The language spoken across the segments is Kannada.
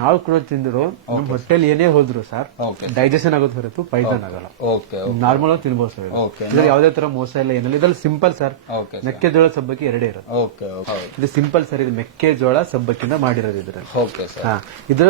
ನಾವು ಕೂಡ ತಿಂದ್ರು ನಮ್ ಹೊಟ್ಟೆಲಿ ಏನೇ ಹೋದ್ರು ಸರ್ ಡೈಜೆಷನ್ ಆಗೋದು ಹೊರತು ಪೈಸನ್ ಆಗಲ್ಲ. ಓಕೆ ನಾರ್ಮಲ್ ಆಗಿ ತಿನ್ಬೋದು ಸರ್ ಇದು. ಇದ್ರಲ್ಲಿ ಯಾವುದೇ ತರ ಮೋಸ ಇಲ್ಲ ಏನಿಲ್ಲ. ಇದ್ರಲ್ಲಿ ಸಿಂಪಲ್ ಸರ್. ಓಕೆ ಮೆಕ್ಕೆಜೋಳ ಸಬ್ಬಕ್ಕಿ ಎರಡೇ ಇರೋದು ಓಕೆ ಹೌದು. ಇದು ಸಿಂಪಲ್ ಸರ್ ಇದು ಮೆಕ್ಕೆಜೋಳ ಸಬ್ಬಕ್ಕಿಂದ ಮಾಡಿರೋದು ಇದ್ರಲ್ಲಿ. ಓಕೆ ಸರ್ ಹಾ. ಇದ್ರ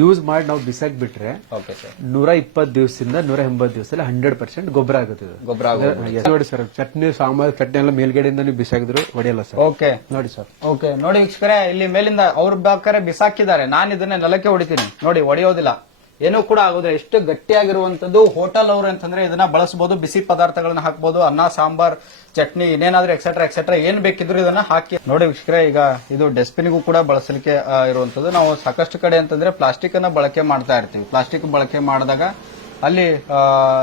ಯೂಸ್ ಮಾಡಿ ನಾವು ಬಿಸಾಕ್ ಬಿಟ್ರೆ ಓಕೆ ಸರ್ ನೂರ ಇಪ್ಪತ್ತು ದಿವಸದಿಂದ ನೂರ ಎಂಬತ್ತು ದಿವಸದಲ್ಲಿ ಹಂಡ್ರೆಡ್ ಪರ್ಸೆಂಟ್ ಗೊಬ್ಬರ ಆಗುತ್ತೆ ಇದು. ಗೊಬ್ಬರ Yes, ನೋಡಿ ಸರ್ ಚಟ್ನಿ ಸಾಂಬಾರ್ ಚಟ್ನಿ ಎಲ್ಲ ಮೇಲ್ಗಡೆಯಿಂದ ನೀವು ಬಿಸಾಕಿದ್ರು ಹೊಡೆಯಲ್ಲ ಸರ್. ಓಕೆ ನೋಡಿ ಸರ್. ಓಕೆ ನೋಡಿ ವೀಕ್ಷಕರೇ ಇಲ್ಲಿ ಮೇಲಿಂದ ಅವ್ರು ಬೇಕಾದ್ರೆ ಬಿಸಾಕಿದ್ದಾರೆ. ನಾನು ಇದನ್ನ ನೆಲಕ್ಕೆ ಹೊಡಿತೀನಿ. ನೋಡಿ ಹೊಡೆಯೋದಿಲ್ಲ ಏನೂ ಕೂಡ ಆಗೋದಿಲ್ಲ. ಎಷ್ಟು ಗಟ್ಟಿಯಾಗಿರುವಂತದ್ದು ಹೋಟೆಲ್ ಅವರು ಅಂತಂದ್ರೆ ಇದನ್ನ ಬಳಸಬಹುದು ಬಿಸಿ ಪದಾರ್ಥಗಳನ್ನ ಹಾಕ್ಬೋದು, ಅನ್ನ, ಸಾಂಬಾರ್, ಚಟ್ನಿ, ಇನ್ನೇನಾದ್ರೂ ಎಕ್ಸೆಟ್ರಾ ಎಕ್ಸೆಟ್ರಾ ಏನ್ ಬೇಕಿದ್ರು ಇದನ್ನ ಹಾಕಿ. ನೋಡಿ ವೀಕ್ಷಕರೇ, ಈಗ ಇದು ಡಸ್ಟ್ಬಿನ್ಗೂ ಕೂಡ ಬಳಸಲಿಕ್ಕೆ ಇರುವಂತದ್ದು ನಾವು ಸಾಕಷ್ಟು ಕಡೆ ಅಂತಂದ್ರೆ ಪ್ಲಾಸ್ಟಿಕ್ ಅನ್ನ ಬಳಕೆ ಮಾಡ್ತಾ ಇರ್ತೀವಿ. ಪ್ಲಾಸ್ಟಿಕ್ ಬಳಕೆ ಮಾಡಿದಾಗ ಅಲ್ಲಿ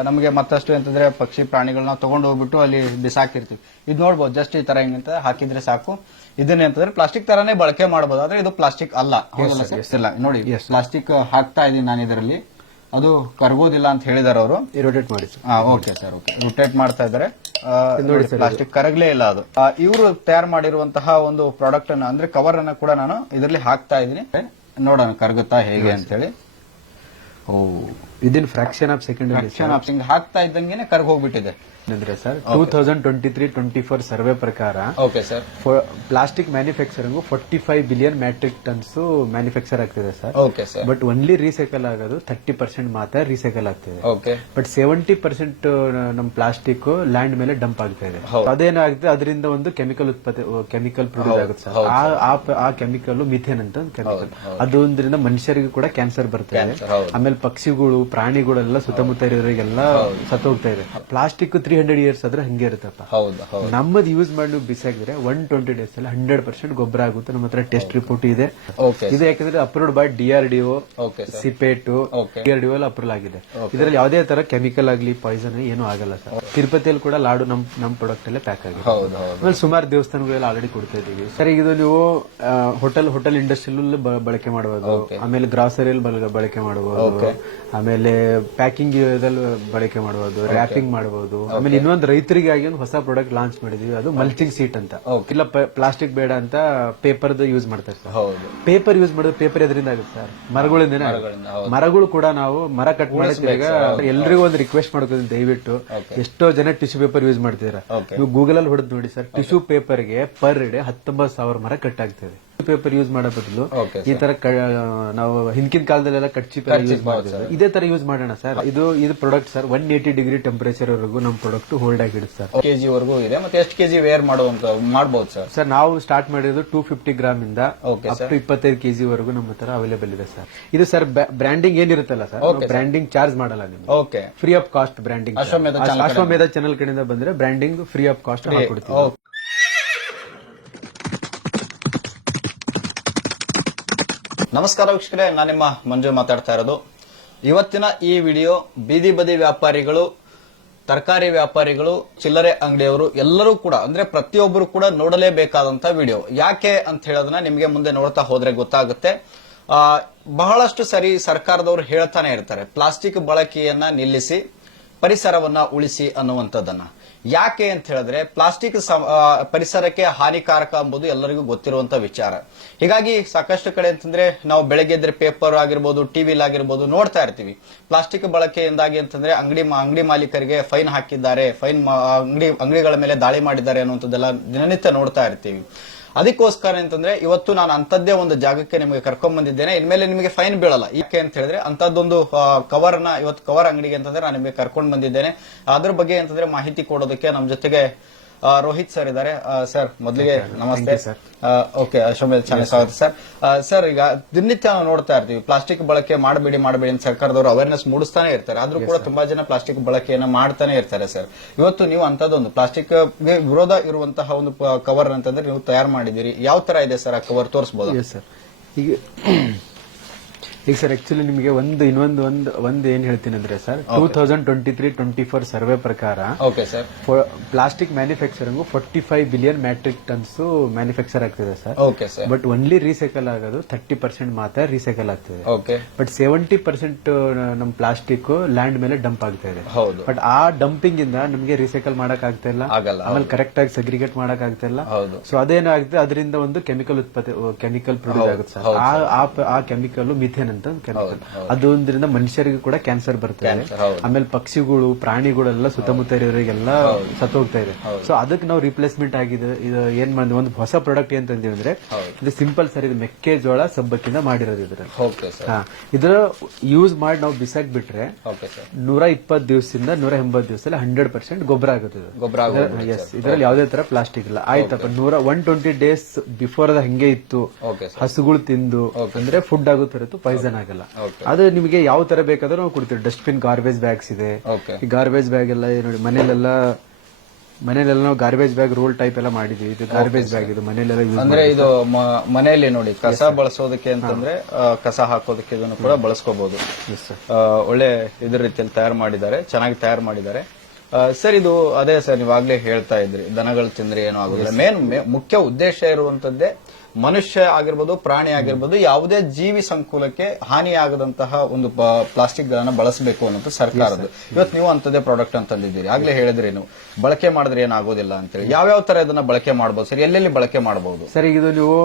ನಮಗೆ ಮತ್ತಷ್ಟು ಅಂತಂದ್ರೆ ಪಕ್ಷಿ ಪ್ರಾಣಿಗಳನ್ನ ತಗೊಂಡು ಹೋಗ್ಬಿಟ್ಟು ಅಲ್ಲಿ ಬಿಸಾಕಿರ್ತೀವಿ ಇದು ನೋಡ್ಬೋದು, ಜಸ್ಟ್ ಈ ತರ ಹೆಂಗಂತ ಹಾಕಿದ್ರೆ ಸಾಕು. ಇದನ್ನ ಅಂತಂದ್ರೆ ಪ್ಲಾಸ್ಟಿಕ್ ತರಾನೇ ಬಳಕೆ ಮಾಡಬಹುದು ಆದ್ರೆ ಇದು ಪ್ಲಾಸ್ಟಿಕ್ ಅಲ್ಲ. ಹೌದಲ್ಲ sir? ಇಲ್ಲ ನೋಡಿ ಪ್ಲಾಸ್ಟಿಕ್ ಹಾಕ್ತಾ ಇದೀನಿ ನಾನು ಇದರಲ್ಲಿ. ಅದು ಕರಗೋದಿಲ್ಲ ಅಂತ ಹೇಳಿದಾರ ಅವರು. ರೊಟೇಟ್ ಮಾಡಿ sir okay sir okay rotate ಮಾಡ್ತಾ ಇದ್ದಾರೆ. ಪ್ಲಾಸ್ಟಿಕ್ ಕರಗಲೇ ಇಲ್ಲ ಅದು. ಇವರು ತಯಾರು ಮಾಡಿರುವಂತಹ ಒಂದು ಪ್ರಾಡಕ್ಟ್ ಅನ್ನ ಅಂದ್ರೆ ಕವರ್ ಅನ್ನ ಕೂಡ ನಾನು ಇದರಲ್ಲಿ ಹಾಕ್ತಾ ಇದೀನಿ. ನೋಡೋಣ ಕರಗುತ್ತಾ ಹೇಗೆ ಅಂತೇಳಿ. ಓ ಇದನ್ fraction of second fraction of second ಹಾಕ್ತಾ ಇದ್ದಂಗೆನೆ ಕರ್ಗ ಹೋಗ್ಬಿಟ್ಟಿದೆ ಅಂದ್ರೆ sir two thousand twenty three twenty four survey ಪ್ರಕಾರ okay sir plastic manufacturing forty five billion metric tons manufacture ಆಗ್ತಿದೆ sir okay sir but only recycle ಆಗೋದು ಥರ್ಟಿ ಪರ್ಸೆಂಟ್ ಮಾತ್ರ ರೀಸೈಕಲ್ ಆಗ್ತಿದೆ. ಓಕೆ ಬಟ್ ಸೆವೆಂಟಿ ಪರ್ಸೆಂಟ್ ನಮ್ ಪ್ಲಾಸ್ಟಿಕ್ ಲ್ಯಾಂಡ್ ಮೇಲೆ ಡಂಪ್ ಆಗ್ತಾ ಇದೆ. ಅದೇನಾಗುತ್ತೆ? ಅದರಿಂದ ಒಂದು ಕೆಮಿಕಲ್ ಉತ್ಪತ್ತಿ ಕೆಮಿಕಲ್ ಪ್ರೊಡ್ಯೂಸ್ ಆಗುತ್ತೆ ಸರ್ ಆ- ಆ ಕೆಮಿಕಲ್ ಮಿಥೇನ್ ಅಂತ ಒಂದು ಕೆಮಿಕಲ್ ಅದೊಂದ್ರಿಂದ ಮನುಷ್ಯರಿಗೆ ಕೂಡ ಕ್ಯಾನ್ಸರ್ ಬರ್ತಾ ಇದೆ. ಆಮೇಲೆ ಪಕ್ಷಿಗಳು ಪ್ರಾಣಿಗಳೆಲ್ಲ ಸುತ್ತಮುತ್ತ ಇರೋರಿಗೆಲ್ಲ ಸತ್ತೋಗ್ತಾ ಇದೆ. ಪ್ಲಾಸ್ಟಿಕ್ ತ್ರೀ ಹಂಡ್ರೆಡ್ ಇಯರ್ಸ್ ಆದ್ರೆ ಹಂಗೆ ಇರುತ್ತಪ್ಪ. ನಮ್ಮದು ಯೂಸ್ ಮಾಡಲು ಬಿಸಾಕಿದ್ರೆ ಒನ್ ಟ್ವೆಂಟಿ ಡೇಸ್ ಅಲ್ಲಿ ಹಂಡ್ರೆಡ್ ಪರ್ಸೆಂಟ್ ಗೊಬ್ಬರ ಆಗುತ್ತೆ. ನಮ್ಮ ಹತ್ರ ಟೆಸ್ಟ್ ರಿಪೋರ್ಟ್ ಇದೆ. ಇದು ಯಾಕಂದ್ರೆ approved by D R DO CIPET okay sir CIPET Okay. D R DO O approval ಆಗಿದೆ. ಇದರಲ್ಲಿ ಯಾವುದೇ ತರ ಕೆಮಿಕಲ್ ಆಗಲಿ ಪಾಯ್ಸನ್ ಏನೂ ಆಗಲ್ಲ ಸರ್ ತಿರುಪತಿಯಲ್ಲಿ ಕೂಡ ಲಾಡು ನಮ್ ನಮ್ ಪ್ರಾಡಕ್ಟ್ ಅಲ್ಲೇ ಪ್ಯಾಕ್ ಆಗಿದೆ. ಆಮೇಲೆ ಸುಮಾರು ದೇವಸ್ಥಾನಗಳೆಲ್ಲ ಆಲ್ರೆಡಿ ಕೊಡ್ತಾ ಇದೀವಿ ಸರ್ ಈಗ ಇದು ನೀವು ಹೋಟೆಲ್ ಹೋಟೆಲ್ ಇಂಡಸ್ಟ್ರಿಯಲ್ಲಿ ಬಳಕೆ ಮಾಡಬಹುದು ಆಮೇಲೆ ಗ್ರಾಸರಿಯಲ್ಲಿ ಬಳಕೆ ಮಾಡಬಹುದು ಆಮೇಲೆ ಪ್ಯಾಕಿಂಗ್ ಬಳಕೆ ಮಾಡಬಹುದು ರ್ಯಾಪಿಂಗ್ ಮಾಡಬಹುದು ಆಮೇಲೆ ಇನ್ನೊಂದು ರೈತರಿಗಾಗಿ ಒಂದು ಹೊಸ ಪ್ರಾಡಕ್ಟ್ ಲಾಂಚ್ ಮಾಡಿದೀವಿ. ಅದು ಮಲ್ಚಿಂಗ್ ಸೀಟ್ ಅಂತ. ಇಲ್ಲ ಪ್ಲಾಸ್ಟಿಕ್ ಬೇಡ ಅಂತ ಪೇಪರ್ ಯೂಸ್ ಮಾಡ್ತಾರೆ ಸರ್ ಹೌದು. ಪೇಪರ್ ಯೂಸ್ ಮಾಡಿದ್ರೆ ಪೇಪರ್ ಎದರಿಂದ ಆಗುತ್ತೆ ಸರ್ ಮರಗಳಿಂದ. ಮರಗಳು ಕೂಡ ನಾವು ಮರ ಕಟ್ ಮಾಡಿದಾಗ ಎಲ್ರಿಗೂ ಒಂದು ರಿಕ್ವೆಸ್ಟ್ ಮಾಡ್ಕೋತೀನಿ ದಯವಿಟ್ಟು. ಎಷ್ಟೋ ಜನ ಟಿಶ್ಯೂ ಪೇಪರ್ ಯೂಸ್ ಮಾಡ್ತಿದಾರೆ. ನೀವು ಗೂಗಲ್ ಅಲ್ಲಿ ಹೊಡೆದ್ ನೋಡಿ ಸರ್ ಟಿಶ್ಯೂ ಪೇಪರ್ಗೆ ಪರ್ ಡೇ ಹತ್ತೊಂಬತ್ತು ಸಾವಿರ ಮರ ಕಟ್ ಆಗ್ತಿದೆ. ಪೇಪರ್ ಯೂಸ್ ಮಾಡೋ ಬದಲು ಈ ತರ ನಾವು ಹಿಂದಿನ ಕಾಲದಲ್ಲೆಲ್ಲ ಕಟ್ಚಿ ಯೂಸ್ ಮಾಡ್ತಿದ್ವಿ ಇದೇ ತರ ಯೂಸ್ ಮಾಡೋಣ ಸರ್ ಇದು ಇದು product sir one eighty degree temperature ವರೆಗೂ ನಮ್ಮ ಪ್ರಾಡಕ್ಟ್ ಹೋಲ್ಡ್ ಆಗಿಡುತ್ತೆ ಸರ್ ಕೆಜಿ ವರೆಗೂ ಇದೆ. ಮತ್ತೆ ಎಷ್ಟು ಕೆಜಿ ವೇರ್ ಮಾಡುವಂತ ಮಾಡಬಹುದು ಸರ್ ಸರ್ ನಾವು ಸ್ಟಾರ್ಟ್ ಮಾಡಿರೋದು ಟೂ ಫಿಫ್ಟಿ ಗ್ರಾಮ್ ಇಂದ ಅಪ್ ಟು ಇಪ್ಪತ್ತೈದು ಕೆಜಿ ವರೆಗೂ ನಮ್ಮ ಹತ್ರ ಅವೈಲೇಬಲ್ ಇದೆ ಸರ್ ಇದು ಸರ್ ಬ್ರ್ಯಾಂಡಿಂಗ್ ಏನಿರುತ್ತಲ್ಲ ಸರ್ ಬ್ರ್ಯಾಂಡಿಂಗ್ ಚಾರ್ಜ್ ಮಾಡಲ್ಲ ನಿಮ್ಗೆ. Okay free of cost branding Ashwamedha channel ಕಡೆಯಿಂದ. ಬಂದ್ರೆ ಬ್ರ್ಯಾಂಡಿಂಗ್ ಫ್ರೀ ಆಫ್ ಕಾಸ್ಟ್ ಮಾಡ್ಕೊಡ್ತೀವಿ ನಮಸ್ಕಾರ ವೀಕ್ಷಕರೇ ನಾನು ನಿಮ್ಮ ಮಂಜು ಮಾತಾಡ್ತಾ ಇರೋದು. ಇವತ್ತಿನ ಈ ವಿಡಿಯೋ ಬೀದಿ ಬದಿ ವ್ಯಾಪಾರಿಗಳು ತರಕಾರಿ ವ್ಯಾಪಾರಿಗಳು ಚಿಲ್ಲರೆ ಅಂಗಡಿಯವರು ಎಲ್ಲರೂ ಕೂಡ ಅಂದ್ರೆ ಪ್ರತಿಯೊಬ್ಬರು ಕೂಡ ನೋಡಲೇಬೇಕಾದಂತ ವಿಡಿಯೋ. ಯಾಕೆ ಅಂತ ಹೇಳೋದನ್ನ ನಿಮಗೆ ಮುಂದೆ ನೋಡ್ತಾ ಹೋದ್ರೆ ಗೊತ್ತಾಗುತ್ತೆ. ಆ, ಬಹಳಷ್ಟು ಸರಿ ಸರ್ಕಾರದವರು ಹೇಳ್ತಾನೆ ಇರ್ತಾರೆ ಪ್ಲಾಸ್ಟಿಕ್ ಬಳಕೆಯನ್ನ ನಿಲ್ಲಿಸಿ ಪರಿಸರವನ್ನ ಉಳಿಸಿ ಅನ್ನುವಂಥದ್ದನ್ನ. ಯಾಕೆ ಅಂತ ಹೇಳಿದ್ರೆ ಪ್ಲಾಸ್ಟಿಕ್ ಪರಿಸರಕ್ಕೆ ಹಾನಿಕಾರಕ ಎಂಬುದು ಎಲ್ಲರಿಗೂ ಗೊತ್ತಿರುವಂತ ವಿಚಾರ. ಹೀಗಾಗಿ ಸಾಕಷ್ಟು ಕಡೆ ಅಂತಂದ್ರೆ ನಾವು ಬೆಳಗ್ಗೆ ಇದ್ರೆ ಪೇಪರ್ ಆಗಿರ್ಬೋದು ಟಿವಿಲ್ ಆಗಿರ್ಬೋದು ನೋಡ್ತಾ ಇರ್ತೀವಿ. ಪ್ಲಾಸ್ಟಿಕ್ ಬಳಕೆಯಿಂದಾಗಿ ಅಂತಂದ್ರೆ ಅಂಗಡಿ ಅಂಗಡಿ ಮಾಲೀಕರಿಗೆ ಫೈನ್ ಹಾಕಿದ್ದಾರೆ, ಫೈನ್ ಅಂಗಡಿ ಅಂಗಡಿಗಳ ಮೇಲೆ ದಾಳಿ ಮಾಡಿದ್ದಾರೆ ಅನ್ನುವಂಥದ್ದೆಲ್ಲ ದಿನನಿತ್ಯ ನೋಡ್ತಾ ಇರ್ತೀವಿ. ಅದಕ್ಕೋಸ್ಕರ ಅಂತಂದ್ರೆ ಇವತ್ತು ನಾನು ಅಂತದ್ದೇ ಒಂದು ಜಾಗಕ್ಕೆ ನಿಮಗೆ ಕರ್ಕೊಂಡ್ ಬಂದಿದ್ದೇನೆ ಇನ್ಮೇಲೆ ನಿಮಗೆ ಫೈನ್ ಬೀಳಲ್ಲ. ಯಾಕೆ ಅಂತ ಹೇಳಿದ್ರೆ ಅಂತದ್ದೊಂದು ಕವರ್ನ, ಇವತ್ತು ಕವರ್ ಅಂಗಡಿಗೆ ಅಂತಂದ್ರೆ ನಾನು ನಿಮಗೆ ಕರ್ಕೊಂಡು ಬಂದಿದ್ದೇನೆ. ಅದ್ರ ಬಗ್ಗೆ ಅಂತಂದ್ರೆ ಮಾಹಿತಿ ಕೊಡೋದಕ್ಕೆ ನಮ್ಮ ಜೊತೆಗೆ ರೋಹಿತ್ ಸರ್ ಇದ್ದಾರೆ. ಸರ್ ಮೊದಲಿಗೆ ನಮಸ್ತೆ. ಓಕೆ ಅಶೋಮೇಲ್ ಚಾನೆ ಸ್ವಾಗತ ಸರ್ ಸರ್ ಈಗ ದಿನನಿತ್ಯ ನಾವು ನೋಡ್ತಾ ಇರ್ತೀವಿ ಪ್ಲಾಸ್ಟಿಕ್ ಬಳಕೆ ಮಾಡಬೇಡಿ ಮಾಡಬೇಡಿ ಅಂತ ಸರ್ಕಾರದವರು ಅವೇರ್ನೆಸ್ ಮೂಡಿಸ್ತಾನೆ ಇರ್ತಾರೆ. ಆದ್ರೂ ಕೂಡ ತುಂಬಾ ಜನ ಪ್ಲಾಸ್ಟಿಕ್ ಬಳಕೆಯನ್ನ ಮಾಡ್ತಾನೆ ಇರ್ತಾರೆ ಸರ್ ಇವತ್ತು ನೀವು ಅಂತದೊಂದು ಪ್ಲಾಸ್ಟಿಕ್ ವಿರೋಧ ಇರುವಂತಹ ಒಂದು ಕವರ್ ಅಂತಂದ್ರೆ ನೀವು ತಯಾರು ಮಾಡಿದೀರಿ ಯಾವ ತರ ಇದೆ ಸರ್ ಆ ಕವರ್ ತೋರಿಸಬಹುದು ಸರ್ ಈಗ ಈಗ ಸರ್ ಆಕ್ಚುಲಿ ನಿಮಗೆ ಒಂದು ಇನ್ನೊಂದು ಒಂದು ಒಂದು ಏನ್ ಹೇಳ್ತೀನಿ ಅಂದ್ರೆ sir two thousand twenty three twenty four survey ಪ್ರಕಾರ okay sir plastic manufacturing forty five billion metric tons manufacture ಆಗ್ತಿದೆ sir. Okay sir but only recycle ಆಗೋದು ಥರ್ಟಿ ಪರ್ಸೆಂಟ್ ಮಾತ್ರ ರೀಸೈಕಲ್ ಆಗ್ತಿದೆ. ಓಕೆ ಬಟ್ ಸೆವೆಂಟಿ ಪರ್ಸೆಂಟ್ ನಮ್ ಪ್ಲಾಸ್ಟಿಕ್ ಲ್ಯಾಂಡ್ ಮೇಲೆ ಡಂಪ್ ಆಗ್ತಾ ಇದೆ. ಹೌದು. ಬಟ್ ಆ ಡಂಪಿಂಗ್ ಇಂದ ನಮಗೆ ರೀಸೈಕಲ್ ಮಾಡಕ್ ಆಗ್ತಾ ಇಲ್ಲ. ಆಮೇಲೆ ಕರೆಕ್ಟ್ ಆಗಿ ಸೆಗ್ರಿಗೇಟ್ ಮಾಡಕ್ ಆಗ್ತಾ ಇಲ್ಲ. ಸೊ ಅದೇನಾಗುತ್ತೆ ಅದರಿಂದ ಒಂದು ಕೆಮಿಕಲ್ ಉತ್ಪತ್ತಿ ಕೆಮಿಕಲ್ ಪ್ರೊಡ್ಯೂಸ್ ಆಗುತ್ತೆ ಸರ್. ಆ ಕೆಮಿಕಲ್ ಮಿಥೇನ್ ಅಂತ ಕೆಮಿಕಲ್ ಅದೊಂದ್ರಿಂದ ಮನುಷ್ಯರಿಗೆ ಕೂಡ ಕ್ಯಾನ್ಸರ್ ಬರ್ತದೆ. ಆಮೇಲೆ ಪಕ್ಷಿಗಳು ಪ್ರಾಣಿಗಳೆಲ್ಲ ಸುತ್ತಮುತ್ತ ಇರೋರಿಗೆಲ್ಲ ಸತ್ತು ಹೋಗ್ತಾ ಇದೆ ಸೊ ಅದಕ್ಕೆ ನಾವು ರಿಪ್ಲೇಸ್ಮೆಂಟ್ ಆಗಿದೆ. ಇದು ಏನ್ ಮಾಡಿದ್ವಿ ಒಂದು ಹೊಸ ಪ್ರಾಡಕ್ಟ್ ಏನ್ ತಂದೀವಿ ಅಂದ್ರೆ ಇದು ಸಿಂಪಲ್ ಸರ್ ಇದು ಮೆಕ್ಕೆಜೋಳ ಸಬ್ಬಕ್ಕಿಂದ ಮಾಡಿರೋದು ಇದ್ರಲ್ಲಿ. ಹಾ. ಇದ್ರ ಯೂಸ್ ಮಾಡಿ ನಾವು ಬಿಸಾಕ್ ಬಿಟ್ರೆ ನೂರ ಇಪ್ಪತ್ತು ದಿವಸದಿಂದ ನೂರ ಎಂಬತ್ತು ದಿವಸದಲ್ಲಿ ಹಂಡ್ರೆಡ್ ಪರ್ಸೆಂಟ್ ಗೊಬ್ಬರ ಆಗುತ್ತೆ ಇದರಲ್ಲಿ ಯಾವುದೇ ತರ ಪ್ಲಾಸ್ಟಿಕ್ ಇಲ್ಲ. ಆಯ್ತಪ್ಪ ನೂರ ಒನ್ ಟ್ವೆಂಟಿ ಡೇಸ್ ಬಿಫೋರ್ ಅದ ಹಂಗೆ ಇತ್ತು. ಹಸುಗಳು ತಿಂದು ಅಂದ್ರೆ ಫುಡ್ ಆಗುತ್ತೆ ಹೊರತು ಪಾಯ್ಸನ್ ಆಗಲ್ಲ. ಅದು ನಿಮಗೆ ಯಾವ ತರ ಬೇಕಾದ್ರೂ ನಾವು ಕೊಡ್ತೀವಿ. ಡಸ್ಟ್ಬಿನ್ ಗಾರ್ಬೇಜ್ ಬ್ಯಾಗ್ಸ್ ಇದೆ. ಈ ಗಾರ್ಬೇಜ್ ಬ್ಯಾಗ್ ಎಲ್ಲ ನೋಡಿ ಮನೇಲೆಲ್ಲ ಮನೇಲೆಲ್ಲ ನಾವು ಗಾರ್ಬೇಜ್ ಬ್ಯಾಗ್ ರೋಲ್ ಟೈಪ್ ಎಲ್ಲ ಮಾಡಿದ್ವಿ. ಇದು ಗಾರ್ಬೇಜ್ ಬ್ಯಾಗ್ ಇದು ಮನೇಲೆಲ್ಲ ಯೂಸ್ ಅಂದ್ರೆ ಇದು ಮನೆಯಲ್ಲಿ ನೋಡಿ ಕಸ ಬಳಸೋದಕ್ಕೆ ಅಂತಂದ್ರೆ ಕಸ ಹಾಕೋದಕ್ಕೆ ಇದನ್ನು ಕೂಡ ಬಳಸ್ಕೋಬಹುದು ಒಳ್ಳೆ ಇದ್ರ ರೀತಿಯಲ್ಲಿ ತಯಾರು ಮಾಡಿದ್ದಾರೆ ಚೆನ್ನಾಗಿ ತಯಾರು ಮಾಡಿದ್ದಾರೆ. ಸರ್ ಇದು ಅದೇ ಸರ್ ನೀವಾಗ್ಲೇ ಹೇಳ್ತಾ ಇದ್ರಿ ದನಗಳು ತಿಂದ್ರೆ ಏನು ಆಗುದಿಲ್ಲ. ಮೇನ್ ಮುಖ್ಯ ಉದ್ದೇಶ ಇರುವಂತದ್ದೇ ಮನುಷ್ಯ ಆಗಿರ್ಬೋದು ಪ್ರಾಣಿ ಆಗಿರ್ಬೋದು ಯಾವುದೇ ಜೀವಿ ಸಂಕುಲಕ್ಕೆ ಹಾನಿಯಾಗದಂತಹ ಒಂದು ಪ್ಲಾಸ್ಟಿಕ್ ಗಳನ್ನ ಬಳಸಬೇಕು ಅನ್ನೋದು ಸರ್ಕಾರದ್ದು. ಇವತ್ತು ನೀವು ಅಂತದೇ ಪ್ರಾಡಕ್ಟ್ ಅಂತ ತಂದಿದ್ದೀರಿ ಆಗ್ಲೇ ಹೇಳಿದ್ರಿ ನೀವು. ಬಳಕೆ ಮಾಡಿದ್ರೆ ಏನಾಗೋದಿಲ್ಲ ಅಂತೇಳಿ. ಯಾವ್ಯಾವ ತರ ಇದನ್ನ ಬಳಕೆ ಮಾಡಬಹುದು ಸರ್? ಎಲ್ಲೆಲ್ಲಿ ಬಳಕೆ ಮಾಡಬಹುದು ಸರ್ ಈಗ ಇದು ನೀವು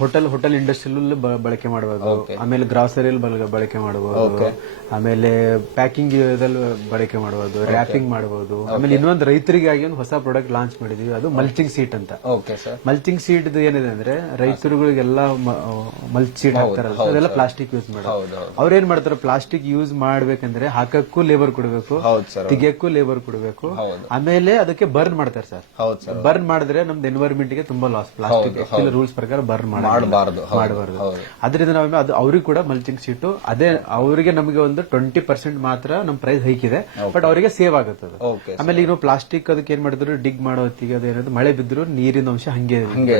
ಹೋಟೆಲ್ ಹೋಟೆಲ್ ಇಂಡಸ್ಟ್ರಿಯಲ್ಲಿ ಬಳಕೆ ಮಾಡಬಹುದು ಆಮೇಲೆ ಗ್ರಾಸರಿಯಲ್ಲಿ ಬಳಕೆ ಮಾಡಬಹುದು ಆಮೇಲೆ ಪ್ಯಾಕಿಂಗ್ ಬಳಕೆ ಮಾಡಬಹುದು ರ್ಯಾಪಿಂಗ್ ಮಾಡಬಹುದು ಆಮೇಲೆ ಇನ್ನೊಂದು ರೈತರಿಗಾಗಿ ಒಂದು ಹೊಸ ಪ್ರಾಡಕ್ಟ್ ಲಾಂಚ್ ಮಾಡಿದೀವಿ. ಅದು ಮಲ್ಚಿಂಗ್ ಸೀಟ್ ಅಂತ. ಮಲ್ಚಿಂಗ್ ಸೀಟ್ ಏನಿದೆ ಅಂದ್ರೆ ರೈತರುಗಳಿಗೆಲ್ಲ ಮಲ್ಚ್ ಸೀಟ್ ಹಾಕ್ತಾರಲ್ಲ ಅದೆಲ್ಲ ಪ್ಲಾಸ್ಟಿಕ್ ಯೂಸ್ ಮಾಡೋದು. ಅವ್ರೇನ್ ಮಾಡ್ತಾರೆ ಪ್ಲಾಸ್ಟಿಕ್ ಯೂಸ್ ಮಾಡ್ಬೇಕಂದ್ರೆ ಹಾಕಕ್ಕೂ ಲೇಬರ್ ಕೊಡಬೇಕು ತೆಗಿಯಕ್ಕೂ ಲೇಬರ್ ಕೊಡಬೇಕು ಆಮೇಲೆ ಅದಕ್ಕೆ ಬರ್ನ್ ಮಾಡ್ತಾರೆ ಸರ್. ಬರ್ನ್ ಮಾಡಿದ್ರೆ ನಮ್ದು ಎನ್ವೈರ್ಮೆಂಟ್ಗೆ ತುಂಬಾ ಲಾಸ್ ಪ್ಲಾಸ್ಟಿಕ್ ರೂಲ್ಸ್ ಪ್ರಕಾರ ಬರ್ನ್ ಮಾಡಬಾರದು ಮಾಡಬಾರ್ದು. ಹೌದು. ಅದರಿಂದ ನಾವು ಅದು ಅವ್ರಿಗೆ ಕೂಡ ಮಲ್ಚಿಂಗ್ ಶೀಟು ಅದೇ ಅವರಿಗೆ ನಮಗೆ ಒಂದು ಟ್ವೆಂಟಿ ಪರ್ಸೆಂಟ್ ಮಾತ್ರ ನಮ್ ಪ್ರೈಸ್ ಹೈಕಿದೆ ಇದೆ ಬಟ್ ಅವರಿಗೆ ಸೇವ್ ಆಗುತ್ತೆ ಅದು ಆಮೇಲೆ ಈಗ ಪ್ಲಾಸ್ಟಿಕ್ ಅದಕ್ಕೆ ಏನ್ ಮಾಡಿದ್ರು ಡಿಗ್ ಮಾಡೋ ಹೊತ್ತಿಗೆ ಅದೇನಾದ್ರು ಮಳೆ ಬಿದ್ರು ನೀರಿನ ಅಂಶ ಹಂಗೆ ಹಂಗೆ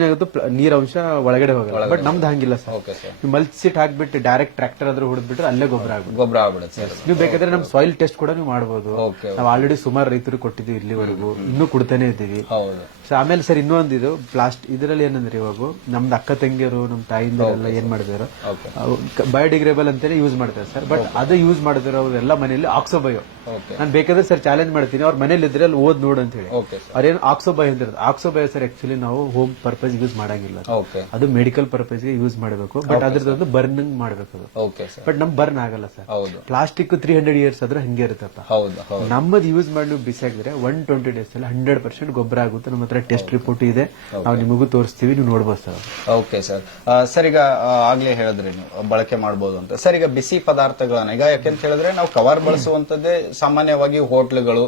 ಇದೆ ಸರ್ ಹೌದು ಅದೇನಾಗುತ್ತೆ ಪ್ಲ- ನೀರ್ ಅಂಶ ಒಳಗಡೆ ಹೋಗಲ್ಲ. ಬಟ್ ನಮ್ದು ಹಂಗಿಲ್ಲ. ಸರ್. ಓಕೆ ಸರ್ ನೀವು ಮಲ್ಚ್ ಸೀಟ್ ಹಾಕ್ಬಿಟ್ಟು ಡೈರೆಕ್ಟ್ ಟ್ರಾಕ್ಟರ್ ಆದ್ರೂ ಹೊಡೆದ್ಬಿಟ್ರೆ ಅಲ್ಲೇ ಗೊಬ್ಬರ ಆಗ್ಬಿಡುತ್ತೆ. ಗೊಬ್ಬರ ಆಗ್ಬಿಡುತ್ತೆ ಸರ್ ನೀವು ಬೇಕಾದ್ರೆ ನಮ್ ಸಾಯಿಲ್ ಟೆಸ್ಟ್ ಕೂಡ ನೀವು ಮಾಡಬಹುದು ಓಕೆ ನಾವು ಆಲ್ರೆಡಿ ಸುಮಾರು ರೈತರು ಕೊಟ್ಟಿದ್ದೀವಿ ಇಲ್ಲಿವರೆಗೂ. ಇನ್ನೂ ಕೊಡ್ತಾನೆ ಇದ್ದೀವಿ. ಹೌದು. ಸೊ ಆಮೇಲೆ ಸರ್ ಇನ್ನೊಂದು ಇದು ಪ್ಲಾಸ್ಟ್ ಇದರಲ್ಲಿ ಏನಂದ್ರೆ ಇವಾಗ ನಮ್ದು ಅಕ್ಕ ತಂಗಿಯರು ನಮ್ ತಾಯಿಂದರೆಲ್ಲ ಏನ್ ಮಾಡಿದಾರೋ ಬಯೋಡಿಗ್ರೇಬಲ್ ಅಂತಾನೆ ಯೂಸ್ ಮಾಡ್ತಾರೆ ಸರ್ ಬಟ್ ಅದು ಯೂಸ್ ಮಾಡಿದಾರೆ ಎಲ್ಲ ಮನೆಯಲ್ಲಿ ಆಕ್ಸೋಬಯೋ ನಾನು ಬೇಕಾದ್ರೆ ಸರ್ ಚಾಲೆಂಜ್ ಮಾಡ್ತೀನಿ. ಅವ್ರ ಮನೇಲಿ ಇದ್ರೆ ಅಲ್ಲಿ ಓದ್ ನೋಡು ಅಂತ ಹೇಳಿ. ಓಕೆ ಆಕ್ಸೋ ಆಕ್ಸೋಬಯೋ ಅಂತ ಆಕ್ಸೋ ಆಕ್ಸೋಬಯೋ ಸರ್ ಆಕ್ಚುಲಿ ನಾವು ಹೋಮ್ ಪರ್ಪಸ್ ಯೂಸ್ ಮಾಡಂಗಿಲ್ಲ ಅದು. ಮೆಡಿಕಲ್ ಪರ್ಪಸ್ಗೆ ಯೂಸ್ ಮಾಡಬೇಕು. ಬಟ್ ಅದ್ರದ್ದು ಬರ್ನಿಂಗ್ ಮಾಡಬೇಕು ಅದು. ಬಟ್ ನಮ್ ಬರ್ನ್ ಆಗಲ್ಲ ಸರ್ ಹೌದು. ಪ್ಲಾಸ್ಟಿಕ್ ತ್ರೀ ಹಂಡ್ರೆಡ್ ಇಯರ್ಸ್ ಆದ್ರೆ ಹಂಗೆ ಇರುತ್ತಪ್ಪ. ನಮ್ಮದು ಯೂಸ್ ಮಾಡಿ ನೀವು ಬಿಸಿ ಹಾಕಿದ್ರೆ ಒನ್ ಟ್ವೆಂಟಿ ಡೇಸ್ ಅಲ್ಲಿ ಹಂಡ್ರೆಡ್ ಪರ್ಸೆಂಟ್ ಗೊಬ್ಬರ ಆಗುತ್ತೆ. ನಮ್ಮ ಹತ್ರ ಟೆಸ್ಟ್ ರಿಪೋರ್ಟ್ ಇದೆ. ನಾವು ನಿಮಗೂ ತೋರಿಸ್ತೀವಿ ನೀವು ನೋಡ್ಬೋದು ಸರ್ ಓಕೆ ಸರ್ ಸರ್ ಈಗ ಆಗ್ಲೇ ಹೇಳಿದ್ರೆ ನೀವು ಬಳಕೆ ಮಾಡಬಹುದು ಅಂತ. ಸರ್ ಈಗ ಬಿಸಿ ಪದಾರ್ಥಗಳನ್ನ ಈಗ ಯಾಕೆಂತ ಹೇಳಿದ್ರೆ ನಾವು ಕವರ್ ಬಳಸುವಂತದ್ದೇ ಸಾಮಾನ್ಯವಾಗಿ ಹೋಟ್ಲುಗಳು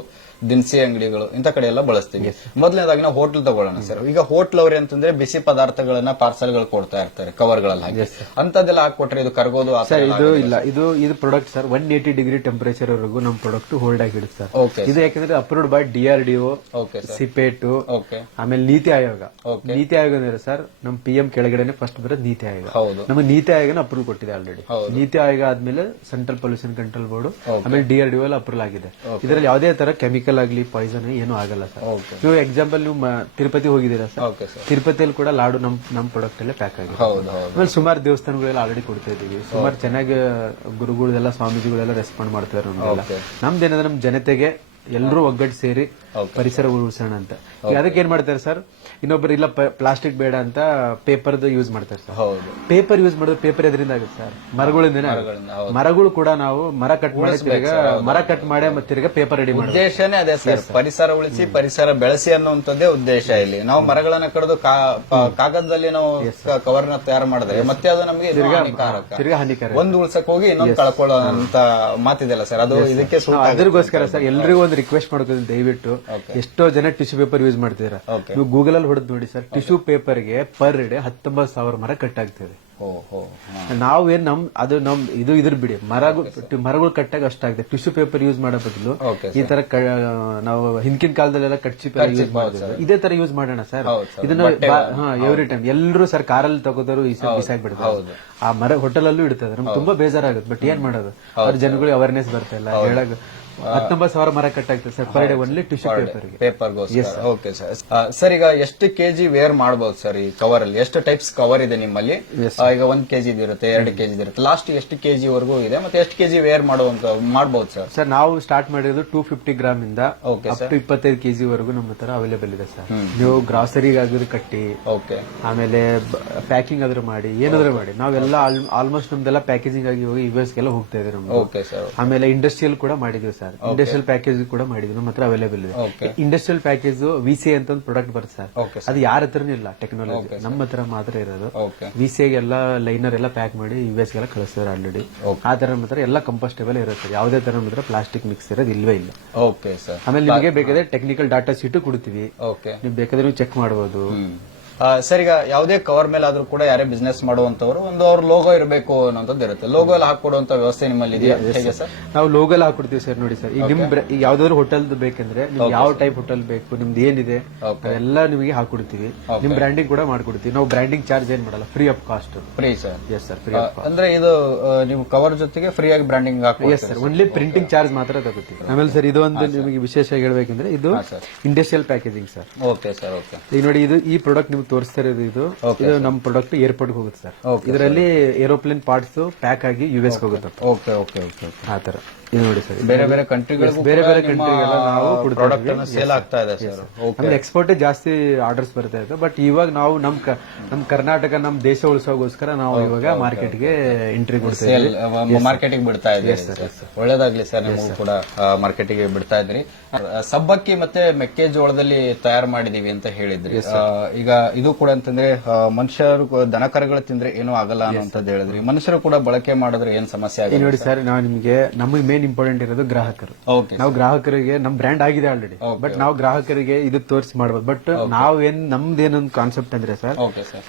ದಿನಸಿ ಅಂಗಡಿಗಳು ಇಂಥ ಕಡೆ ಎಲ್ಲ ಬಳಸ್ತೀವಿ. ಮೊದಲನೇದಾಗಿ ನಾವು ಹೋಟ್ಲ್ ತಗೊಳ್ಳೋಣ ಸರ್ ಈಗ ಹೋಟ್ಲ್ ಅವ್ರೆ ಅಂತಂದ್ರೆ ಬಿಸಿ ಪದಾರ್ಥಗಳನ್ನ ಪಾರ್ಸಲ್ಗಳು ಕೊಡ್ತಾ ಇರ್ತಾರೆ ಕವರ್ಗಳಲ್ಲಿ ಹಾಕಿ. ಅಂತದೆಲ್ಲ ಹಾಕೊಟ್ರೆ ಇದು ಕರ್ಗೋದು ಸರ್ ಇದು ಇಲ್ಲ. ಇದು ಇದು product sir one eighty degree temperature ವರೆಗೂ ನಮ್ಮ ಪ್ರಾಡಕ್ಟ್ ಹೋಲ್ಡ್ ಆಗಿಡುತ್ತೆ ಸರ್ ಓಕೆ ಇದು ಯಾಕಂದ್ರೆ approved by D R D O okay sir CIPET ಆಮೇಲೆ ನೀತಿ ಆಯೋಗ. ನೀತಿ ಆಯೋಗ ಅಂದ್ರೆ ಸರ್ ನಮ್ ಪಿ ಎಂ ಕೆಳಗಡೆನೆ ಫಸ್ಟ್ ಬರೋದು ನೀತಿ ಆಯೋಗ. ಹೌದು. ನಮಗೆ ನೀತಿ ಆಯೋಗನ ಅಪ್ರೂವ್ ಕೊಟ್ಟಿದೆ ಆಲ್ರೆಡಿ ನೀತಿ ಆಯೋಗ ಆದ್ಮೇಲೆ ಸೆಂಟ್ರಲ್ ಪೊಲ್ಯೂಷನ್ ಕಂಟ್ರೋಲ್ ಬೋರ್ಡ್ ಆಮೇಲೆ ಡಿ ಆರ್ ಡಿ ಎಲ್ಲ ಅಪ್ರೂವ್ ಆಗಿದೆ. ಇದರಲ್ಲಿ ಯಾವುದೇ ತರ ಕೆಮಿಕಲ್ ಆಗಲಿ ಪಾಯ್ಸನ್ ಏನು ಆಗಲ್ಲ ಸರ್ ಓಕೆ ನೀವು ಎಕ್ಸಾಂಪಲ್ ನೀವು ಮ- ತಿರುಪತಿ ಹೋಗಿದ್ದೀರಾ ಸರ್ ಓಕೆ ಸರ್ ತಿರುಪತಿಯಲ್ಲಿ ಕೂಡ ಲಾಡು ನಮ್ ನಮ್ ಪ್ರಾಡಕ್ಟ್ ಅಲ್ಲೇ ಪ್ಯಾಕ್ ಆಗಿದೆ. ಹೌದು ಹೌದು. ಆಮೇಲೆ ಸುಮಾರು ದೇವಸ್ಥಾನಗಳೆಲ್ಲ ಆಲ್ರೆಡಿ ಕೊಡ್ತಾ ಇದೀವಿ ಸುಮಾರು ಚೆನ್ನಾಗಿ ಗುರುಗಳೆಲ್ಲ ಸ್ವಾಮೀಜಿಗಳೆಲ್ಲ ರೆಸ್ಪಾಂಡ್ ಮಾಡ್ತಾರೆ Okay. ನಮ್ದೇನಂದ್ರೆ ನಮ್ ಜನತೆಗೆ ಎಲ್ಲರೂ ಒಗ್ಗಟ್ಟು ಸೇರಿ ಪರಿಸರ ಉಳಿಸೋಣ ಅಂತ. ಈಗ ಅದಕ್ಕೆ ಏನ್ ಮಾಡ್ತಾರೆ ಸರ್ ಇನ್ನೊಬ್ರು ಇಲ್ಲ ಪ್ಲಾಸ್ಟಿಕ್ ಬೇಡ ಅಂತ ಪೇಪರ್ದು ಯೂಸ್ ಮಾಡ್ತಾರೆ ಸರ್. ಹೌದು. ಪೇಪರ್ ಯೂಸ್ ಮಾಡಿದ್ರೆ ಪೇಪರ್ ಎದರಿಂದ ಆಗುತ್ತೆ ಸರ್. ಮರಗಳಿಂದನೇ ಮರಗಳಿಂದ, ಹೌದು. ಮರಗಳು ಕೂಡ ನಾವು ಮರ ಕಟ್ ಮಾಡಿ ತಿರ್ಗಾ ಮರ ಕಟ್ ಮಾಡಿ ಮತ್ತೆ ತಿರ್ಗಾ ಪೇಪರ್ ರೆಡಿ ಮಾಡಿ ಉದ್ದೇಶನೇ ಅದೇ ಸರ್. ಪರಿಸರ ಉಳಿಸಿ ಪರಿಸರ ಬೆಳೆಸಿ ಅನ್ನುವಂಥದ್ದೇ ಉದ್ದೇಶ ಇಲ್ಲಿ. ನಾವು ಮರಗಳನ್ನ ಕಡಿದು ಕಾ- ಪ- ಕಾಗದದಲ್ಲಿ ನಾವು ಕವರ್ನ ತಯಾರು ಮಾಡಿದ್ರೆ ಮತ್ತೆ ಅದು ನಮಗೆ ಇನ್ನೂ ಹಾನಿಕಾರಕ. ತಿರ್ಗಾ ಹಾನಿಕಾರ ಒಂದು ಉಳ್ಸಕ್ ಹೋಗಿ ಇನ್ನೊಂದು ಕಳ್ಕೊಳ್ಳೋ ಅಂತ ಮಾತಿದೆಯಲ್ಲ ಸರ್? ಅದು ಇದಕ್ಕೆ ಸೂಟ್ ಆಗುತ್ತೆ. ಅದ್ರಗೋಸ್ಕರ ಸರ್ ಎಲ್ರಿಗೂ ಒಂದು ರಿಕ್ವೆಸ್ಟ್ ಮಾಡ್ಕೋತೀನಿ ದಯವಿಟ್ಟು. ಎಷ್ಟೋ ಜನ ಟಿಶ್ಯೂ ಪೇಪರ್ ಯೂಸ್ ಮಾಡ್ತಿದ್ದೀರಾ Okay. ನೀವು ಗೂಗಲ್ ಅಲ್ಲಿ ಹೊಡೆದ್ ನೋಡಿ ಸರ್. ಟಿಶ್ಯೂ ಪೇಪರ್ಗೆ ಪರ್ ಡೇ ಹತ್ತೊಂಬತ್ತು ಸಾವಿರ ಮರ ಕಟ್ ಆಗ್ತಿದೆ ನಾವೇನ್ ನಮ್ ಅದು ನಮ್ ಇದು ಇದ್ರ ಬಿಡಿ. ಮರಗಳು ಮರಗಳು ಕಟ್ಟಾಗ ಅಷ್ಟಾಗುತ್ತೆ ಟಿಶ್ಯೂ ಪೇಪರ್ ಯೂಸ್ ಮಾಡೋ ಬದಲು ಈ ತರ ನಾವು ಹಿಂದಿನ ಕಾಲದಲ್ಲೆಲ್ಲ ಕಟ್ಚಿ ಪೇಪರ್ ಯೂಸ್ ಇದೇ ತರ ಯೂಸ್ ಮಾಡೋಣ ಸರ್. ಇದನ್ನ ಎವ್ರಿ ಟೈಮ್. ಎಲ್ಲರೂ ಸರ್ ಕಾರಲ್ಲಿ ತಗೋತಾರು ಈ ಸರ್ ಬಿಸಾಕ್ಬಿಡ್ತಾರೆ. ಆ ಮರ ಹೋಟೆಲ್ ಅಲ್ಲೂ ಇಡ್ತಾರೆ. ನಮ್ಗೆ ತುಂಬಾ ಬೇಜಾರಾಗುತ್ತೆ. ಬಟ್ ಏನ್ ಮಾಡೋದು? ಅವ್ರ ಜನಗಳಿಗೆ ಅವೇರ್ನೆಸ್ ಬರ್ತಾ ಇಲ್ಲ. ಹೇಳಕ್ ಹತ್ತೊಂಬತ್ತು ಸಾವಿರ ಮರ ಕಟ್ಟಾಗ್ತದೆ sir per day only tissue paper paper okay sir sir ಈಗ ಎಷ್ಟು ಕೆಜಿ ವೇರ್ ಮಾಡಬಹುದು ಸರ್ ಈ ಕವರ್ ಅಲ್ಲಿ? ಎಷ್ಟು ಟೈಪ್ಸ್ ಕವರ್ ಇದೆ ನಿಮ್ಮಲ್ಲಿ? ಈಗ ಒಂದ್ ಕೆಜಿ ಇರುತ್ತೆ ಎರಡು ಕೆಜಿ ಇರುತ್ತೆ. ಲಾಸ್ಟ್ ಎಷ್ಟು ಕೆಜಿ ವರೆಗೂ ಇದೆ ಮತ್ತೆ ಎಷ್ಟು ಕೆಜಿ ವೇರ್ ಮಾಡುವಂತ ಮಾಡಬಹುದು ಸರ್ ಸರ್ ನಾವು ಸ್ಟಾರ್ಟ್ ಮಾಡಿರೋದು ಟೂ ಫಿಫ್ಟಿ ಗ್ರಾಮ್ ಇಂದ ಇಪ್ಪತ್ತೈದು ಕೆಜಿ ವರೆಗೂ ನಮ್ಮ ತರ ಅವೈಲೇಬಲ್ ಇದೆ ಸರ್ ನೀವು ಗ್ರಾಸರಿಗಾದ್ರೂ ಕಟ್ಟಿ ಓಕೆ ಆಮೇಲೆ ಪ್ಯಾಕಿಂಗ್ ಆದ್ರೂ ಮಾಡಿ ಏನಾದ್ರೂ ಮಾಡಿ. ನಾವೆಲ್ಲ ಆಲ್ಮೋಸ್ಟ್ ನಮ್ದೆಲ್ಲ ಪ್ಯಾಕೇಜಿಂಗ್ ಆಗಿ ಹೋಗಿ ಯುಎಸ್ಗೆಲ್ಲ ಹೋಗ್ತಾ ಇದೆ ನಮ್ಗೆ ಆಮೇಲೆ ಇಂಡಸ್ಟ್ರಿಯಲ್ ಕೂಡ ಮಾಡಿದ್ವಿ ಸರ್ ಇಂಡಸ್ಟ್ರಿಯಲ್ ಪ್ಯಾಕೇಜ್ ಕೂಡ ಮಾಡಿದ್ರು. ನಮ್ಮ ಹತ್ರ ಅವೈಲೇಬಲ್ ಇದೆ. ಇಂಡಸ್ಟ್ರಿಯಲ್ ಪ್ಯಾಕೇಜ್ ವಿ ಸಿ ಅಂತ ಒಂದು ಪ್ರಾಡಕ್ಟ್ ಬರುತ್ತೆ ಸರ್. ಅದು ಯಾರ ಹತ್ರನೂ ಇಲ್ಲ ಟೆಕ್ನಾಲಜಿ ನಮ್ಮ ಹತ್ರ ಮಾತ್ರ ಇರೋದು. ವಿ ಸಿ ಎಲ್ಲ ಲೈನರ್ ಎಲ್ಲ ಪ್ಯಾಕ್ ಮಾಡಿ ಯು ಎಸ್ ಗೆಲ್ಲ ಕಳಿಸ್ತಾರೆ ಆಲ್ರೆಡಿ ಆ ತರ ಮಾತ್ರ ಎಲ್ಲ ಕಂಪೋಸ್ಟೇಬಲ್ ಇರುತ್ತೆ ಯಾವುದೇ ತರ ಮಾತ್ರ ಪ್ಲಾಸ್ಟಿಕ್ ಮಿಕ್ಸ್ ಇರೋದು ಇಲ್ವೇ ಇಲ್ಲ. ಸರ್ ಆಮೇಲೆ ನಿಮಗೆ ಬೇಕಾದ್ರೆ ಟೆಕ್ನಿಕಲ್ ಡಾಟಾ ಶೀಟು ಕೊಡ್ತೀವಿ. ನೀವು ಬೇಕಾದ್ರೆ ಚೆಕ್ ಮಾಡಬಹುದು ಸರ್ ಈಗ ಯಾವುದೇ ಕವರ್ ಮೇಲೆ ಆದ್ರೂ ಕೂಡ ಯಾರೇ ಬಿಸ್ನೆಸ್ ಮಾಡುವಂತವ್ರು ಒಂದು ಅವ್ರ ಲೋಗೋ ಇರಬೇಕು ಅನ್ನೋದ್ ಇರುತ್ತೆ. ಲೋಗೋ ಎಲ್ಲ ಹಾಕೊಡುವಂತ ವ್ಯವಸ್ಥೆ ನಿಮ್ಮಲ್ಲಿ ಇದೆಯಾ? ಹೇಗೆ ಸರ್? ನಾವು ಲೋಗಲ್ ಹಾಕೊಡ್ತೀವಿ ಸರ್ ನೋಡಿ ಸರ್. ಈಗ ನಿಮ್ ಯಾವ್ದಾದ್ರು ಹೋಟೆಲ್ ಬೇಕಂದ್ರೆ ನಿಮ್ಗೆ ಯಾವ ಟೈಪ್ ಹೋಟೆಲ್ ಬೇಕು ನಿಮ್ದು ಏನಿದೆ ಅದೆಲ್ಲ ನಿಮಗೆ ಹಾಕೊಡ್ತೀವಿ ನಿಮ್ ಬ್ರ್ಯಾಂಡಿಂಗ್ ಕೂಡ ಮಾಡ್ಕೊಡ್ತೀವಿ. ನಾವು ಬ್ರ್ಯಾಂಡಿಂಗ್ ಚಾರ್ಜ್ ಏನ್ ಮಾಡಲ್ಲ free of cost free sir yes sir free of ಅಂದ್ರೆ ಇದು ನಿಮ್ ನೀವು ಕವರ್ ಜೊತೆಗೆ ಫ್ರೀ ಆಗಿ branding yes sir? Only printing charge ಮಾತ್ರ ತಗೋತೀವಿ. ಆಮೇಲೆ ಸರ್ ಇದು ಒಂದು ನಿಮಗೆ ವಿಶೇಷ ಹೇಳ್ಬೇಕಂದ್ರೆ ಇದು industrial packaging sir okay sir okay ಈಗ ನೋಡಿ ಇದು ಈ ಪ್ರಾಡಕ್ಟ್ ನಿಮ್ಗೆ ತೋರಿಸ್ತಾ ಇರೋದು ಇದು. ಇದು ನಮ್ಮ ಪ್ರಾಡಕ್ಟ್ ಏರ್ಪೋರ್ಟ್ ಹೋಗುತ್ತೆ ಸರ್ ಇದರಲ್ಲಿ ಏರೋಪ್ಲೇನ್ ಪಾರ್ಟ್ಸ್ ಪ್ಯಾಕ್ ಆಗಿ ಯು ಎಸ್ ಹೋಗುತ್ತೆ. ಓಕೆ ಓಕೆ ಓಕೆ ಆ ತರ ಇದು ನೋಡಿ ಸರ್. ಬೇರೆ ಬೇರೆ ಕಂಟ್ರಿಗಳು ಬೇರೆ ಬೇರೆ ಕಂಟ್ರಿಗೆಲ್ಲ ನಾವು ಪ್ರಾಡಕ್ಟ್ ಅನ್ನು ಸೇಲ್ ಆಗ್ತಾ ಇದೆ ಸರ್ ಆಮೇಲೆ ಎಕ್ಸ್ಪೋರ್ಟ್ ಜಾಸ್ತಿ ಆರ್ಡರ್ಸ್ ಬರ್ತಾ ಇತ್ತು. ಬಟ್ ಇವಾಗ ನಾವು ನಮ್ ನಮ್ ಕರ್ನಾಟಕ ನಮ್ ದೇಶ ಉಳಿಸೋಗೋಸ್ಕರ ನಾವು ಇವಾಗ ಮಾರ್ಕೆಟ್ಗೆ ಎಂಟ್ರಿ ಕೊಡ್ತಾ ಮಾರ್ಕೆಟಿಂಗ್ ಬಿಡ್ತಾ ಇದ್ದೀವಿ ಸರ್. ಒಳ್ಳೇದಾಗ್ಲಿ ಸರ್ ನಿಮಗೂ ಕೂಡ ಮಾರ್ಕೆಟಿಗೆ ಬಿಡ್ತಾ ಇದ್ರಿ ಸಬ್ಬಕ್ಕಿ ಮತ್ತೆ ಮೆಕ್ಕೆಜೋಳದಲ್ಲಿ ತಯಾರು ಮಾಡಿದೀವಿ ಅಂತ ಹೇಳಿದ್ರಿ. ಈಗ ಇದು ಕೂಡ ಅಂತಂದ್ರೆ ಮನುಷ್ಯರು ದನ ದನಕರುಗಳು ತಿಂದ್ರೆ ಏನೂ ಆಗಲ್ಲ ಅನ್ನೋಂಥದ್ದು ಹೇಳಿದ್ರಿ. ಮನುಷ್ಯರು ಕೂಡ ಬಳಕೆ ಮಾಡಿದ್ರೆ ಏನ್ ಸಮಸ್ಯೆ ಆಗಿದೆ ನೋಡಿ ಸರ್ ನಾವು ನಿಮಗೆ ನಮಗೆ ಮೇನ್ ಇಂಪಾರ್ಟೆಂಟ್ ಇರೋದು ಗ್ರಾಹಕರು. ನಾವು ಗ್ರಾಹಕರಿಗೆ ನಮ್ ಬ್ರ್ಯಾಂಡ್ ಆಗಿದೆ ಆಲ್ರೆಡಿ ಬಟ್ ನಾವು ಗ್ರಾಹಕರಿಗೆ ಇದು ತೋರಿಸಿ ಮಾಡ್ಬೋದು. ಬಟ್ ನಾವೇನ್ ನಮ್ದೇನೊಂದು ಕಾನ್ಸೆಪ್ಟ್ ಅಂದ್ರೆ ಸರ್ ಓಕೆ ಸರ್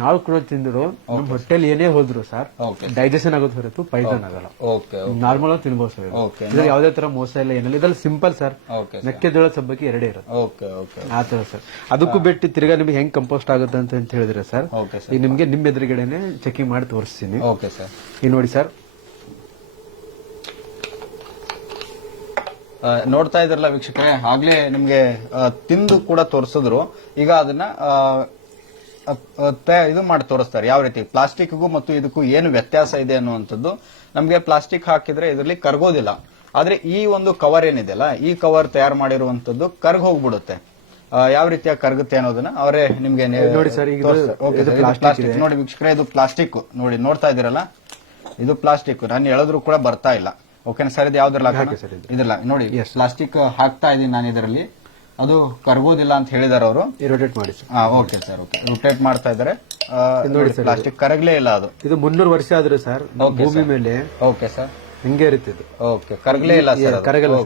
ನಾವು ಕೂಡ ತಿಂದ್ರು ನಮ್ ಹೋಟೆಲ್ ಏನೇ ಹೋದ್ರು ಸರ್ ಡೈಜೆಷನ್ ಆಗೋದು ಹೊರತು ಪೈಸನ್ ಆಗಲ್ಲ. ನಾರ್ಮಲ್ ಆಗಿ ತಿನ್ಬೋದು ಸರ್. ಇದ್ರಲ್ಲಿ ಯಾವುದೇ ತರ ಮೋಸ ಇಲ್ಲ ಏನಿಲ್ಲ. ಇದ್ರಲ್ಲಿ ಸಿಂಪಲ್ ಸರ್ ನೆಕ್ಕೆ ಮೆಕ್ಕೆಜೋಳ ಸಬ್ಬಕ್ಕಿ ಎರಡೇ ಇರೋದು ಆ ತರ ಸರ್ ಅದಕ್ಕೂ ಬಿಟ್ಟು ತಿರ್ಗಾ ನಿಮ್ಗೆ ಹೆಂಗ್ ಕಂಪೋಸ್ಟ್ ಆಗುತ್ತೆ ಅಂತ ಹೇಳಿದ್ರೆ ಸರ್ ಈಗ ನಿಮ್ಗೆ ನಿಮ್ ಎದುರುಗಡೆನೆ ಚೆಕಿಂಗ್ ಮಾಡಿ ತೋರಿಸ್ತೀನಿ. ಈಗ ನೋಡಿ ಸರ್ ನೋಡ್ತಾ ಇದ್ರಲ್ಲ ವೀಕ್ಷಕರೇ? ಆಗ್ಲೇ ನಿಮ್ಗೆ ತಿಂದು ಕೂಡ ತೋರಿಸಿದ್ರು. ಈಗ ಅದನ್ನ ಇದು ಮಾಡಿ ತೋರಿಸ್ತಾರೆ. ಯಾವ ರೀತಿ? ಪ್ಲಾಸ್ಟಿಕ್ಗೂ ಮತ್ತು ಇದಕ್ಕೂ ಏನು ವ್ಯತ್ಯಾಸ ಇದೆ ಅನ್ನುವಂಥದ್ದು. ನಮ್ಗೆ ಪ್ಲಾಸ್ಟಿಕ್ ಹಾಕಿದ್ರೆ ಇದರಲ್ಲಿ ಕರಗೋದಿಲ್ಲ. ಆದ್ರೆ ಈ ಒಂದು ಕವರ್ ಏನಿದೆಯಲ್ಲ ಈ ಕವರ್ ತಯಾರು ಮಾಡಿರುವಂತದ್ದು ಕರ್ಗ್ ಹೋಗ್ಬಿಡುತ್ತೆ. ಯಾವ ರೀತಿಯ ಕರಗುತ್ತೆ ಅನ್ನೋದನ್ನ ಅವರೇ ನಿಮ್ಗೆ ನೋಡಿ ಸರ್. ನೋಡಿ ವೀಕ್ಷಕರೇ ಇದು ಪ್ಲಾಸ್ಟಿಕ್. ನೋಡಿ ನೋಡ್ತಾ ಇದೀರಲ್ಲ ಇದು ಪ್ಲಾಸ್ಟಿಕ್. ನಾನು ಹೇಳಿದ್ರು ಕೂಡ ಬರ್ತಾ ಇಲ್ಲ. ಓಕೆನಾ ಸರ್ ಇದು. ಯಾವ್ದ್ರಲ್ಲ. ಇದ್ರಲ್ಲ ನೋಡಿ ಪ್ಲಾಸ್ಟಿಕ್ ಹಾಕ್ತಾ ಇದೀನಿ ನಾನು ಇದರಲ್ಲಿ. ಅದು ಕರ್ಗೋದಿಲ್ಲ ಅಂತ ಹೇಳಿದಾರೆ ಅವರು. ರೊಟೇಟ್ ಮಾಡಿ ಓಕೆ ಸರ್ ಓಕೆ ರೊಟೇಟ್ ಮಾಡ್ತಾ ಇದಾರೆ ನೋಡಿ ಪ್ಲಾಸ್ಟಿಕ್ ಕರಗಲೇ ಇಲ್ಲ ಅದು. ಇದು ಮುನ್ನೂರು ವರ್ಷ ಆದ್ರೂ ಸರ್ ಭೂಮಿ ಮೇಲೆ ಓಕೆ ಸರ್ ಹಿಂಗೆ ಇರುತ್ತೆ ಇದು. ಓಕೆ ಕರಗಲೇ ಇಲ್ಲ ಸರ್. ಕರಗಲ್ಲ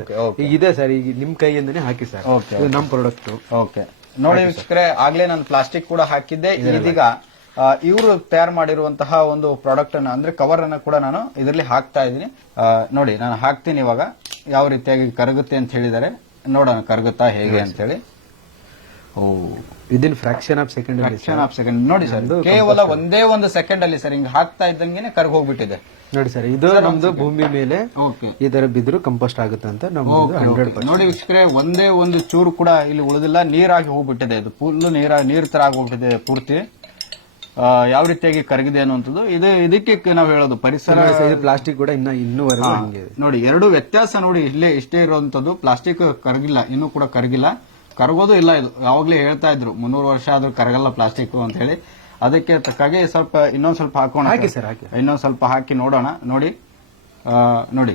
ಈಗ ಇದೆ ಸರ್ ಈಗ ನಿಮ್ ಕೈಯಿಂದನೇ ಹಾಕಿ ಸರ್. ಓಕೆ ಇದು ನಮ್ ಪ್ರಾಡಕ್ಟ್ ಓಕೆ ನೋಡಿ ವೀಕ್ಷಕರೇ ಆಗ್ಲೇ ನಾನು ಪ್ಲಾಸ್ಟಿಕ್ ಕೂಡ ಹಾಕಿದ್ದೆ. ಇದೀಗ ಇವರು ತಯಾರು ಮಾಡಿರುವಂತಹ ಒಂದು ಪ್ರಾಡಕ್ಟ್ ಅನ್ನ ಅಂದ್ರೆ ಕವರ್ ಅನ್ನ ಕೂಡ ನಾನು ಇದರಲ್ಲಿ ಹಾಕ್ತಾ ಇದ್ದೀನಿ. ನೋಡಿ ನಾನು ಹಾಕ್ತೀನಿ ಇವಾಗ. ಯಾವ ರೀತಿಯಾಗಿ ಕರಗುತ್ತೆ ಅಂತ ಹೇಳಿದ್ದಾರೆ ನೋಡೋಣ ಕರಗುತ್ತಾ ಹೇಗೆ ಅಂತ ಹೇಳಿ ಓ within fraction of second fraction of second ನೋಡಿ ಸರ್ ಕೇವಲ ಒಂದೇ ಒಂದು ಸೆಕೆಂಡ್ ಅಲ್ಲಿ ಸರ್ ಹಿಂಗ್ ಹಾಕ್ತಾ ಇದ್ದಂಗೆ ಕರ್ಗ ಹೋಗ್ಬಿಟ್ಟಿದೆ. ನೋಡಿ ಸರ್ ಇದು ನಮ್ದು ಭೂಮಿ ಮೇಲೆ ಈ ತರ ಬಿದ್ರು ಕಂಪೋಸ್ಟ್ ಆಗುತ್ತೆ ಅಂತ ನಮ್ದು ನೋಡಿ ವೀಕ್ಷಕರೇ ಒಂದೇ ಒಂದು ಚೂರು ಕೂಡ ಇಲ್ಲಿ ಉಳಿದಿಲ್ಲ. ನೀರಾಗಿ ಹೋಗ್ಬಿಟ್ಟಿದೆ. ಇದು ಫುಲ್ ನೀರ ನೀರ್ ತರ ಆಗೋಗ್ಬಿಟ್ಟಿದೆ ಪೂರ್ತಿ. ಯಾವ ರೀತಿಯಾಗಿ ಕರಗಿದೆ ಅನ್ನುವಂಥದ್ದು. ಇದು ಇದಕ್ಕೆ ನಾವು ಹೇಳೋದು ಪರಿಸರ ಪ್ಲಾಸ್ಟಿಕ್ ಕೂಡ ಇನ್ನ ಇನ್ನೂವರೆಗೂ ಹಂಗೆ ಇದೆ. ನೋಡಿ ಎರಡು ವ್ಯತ್ಯಾಸ ನೋಡಿ ಇಲ್ಲೇ ಇಷ್ಟೇ ಇರುವಂತದ್ದು ಪ್ಲಾಸ್ಟಿಕ್ ಕರಗಿಲ್ಲ ಇನ್ನು ಕೂಡ ಕರಗಿಲ್ಲ. ಕರಗೋದು ಇಲ್ಲ ಇದು. ಯಾವಾಗ್ಲೇ ಹೇಳ್ತಾ ಇದ್ರು ಮುನ್ನೂರು ವರ್ಷ ಆದ್ರೂ ಕರಗಲ್ಲ ಪ್ಲಾಸ್ಟಿಕ್ ಅಂತ ಹೇಳಿ. ಅದಕ್ಕೆ ತಕ್ಕಾಗೆ ಸ್ವಲ್ಪ ಇನ್ನೊಂದ್ ಸ್ವಲ್ಪ ಹಾಕೋಣ ಹಾಕಿ ಸರ್ ಹಾಕಿ. ಇನ್ನೊಂದ್ ಸ್ವಲ್ಪ ಹಾಕಿ ನೋಡೋಣ. ನೋಡಿ ಆ, ನೋಡಿ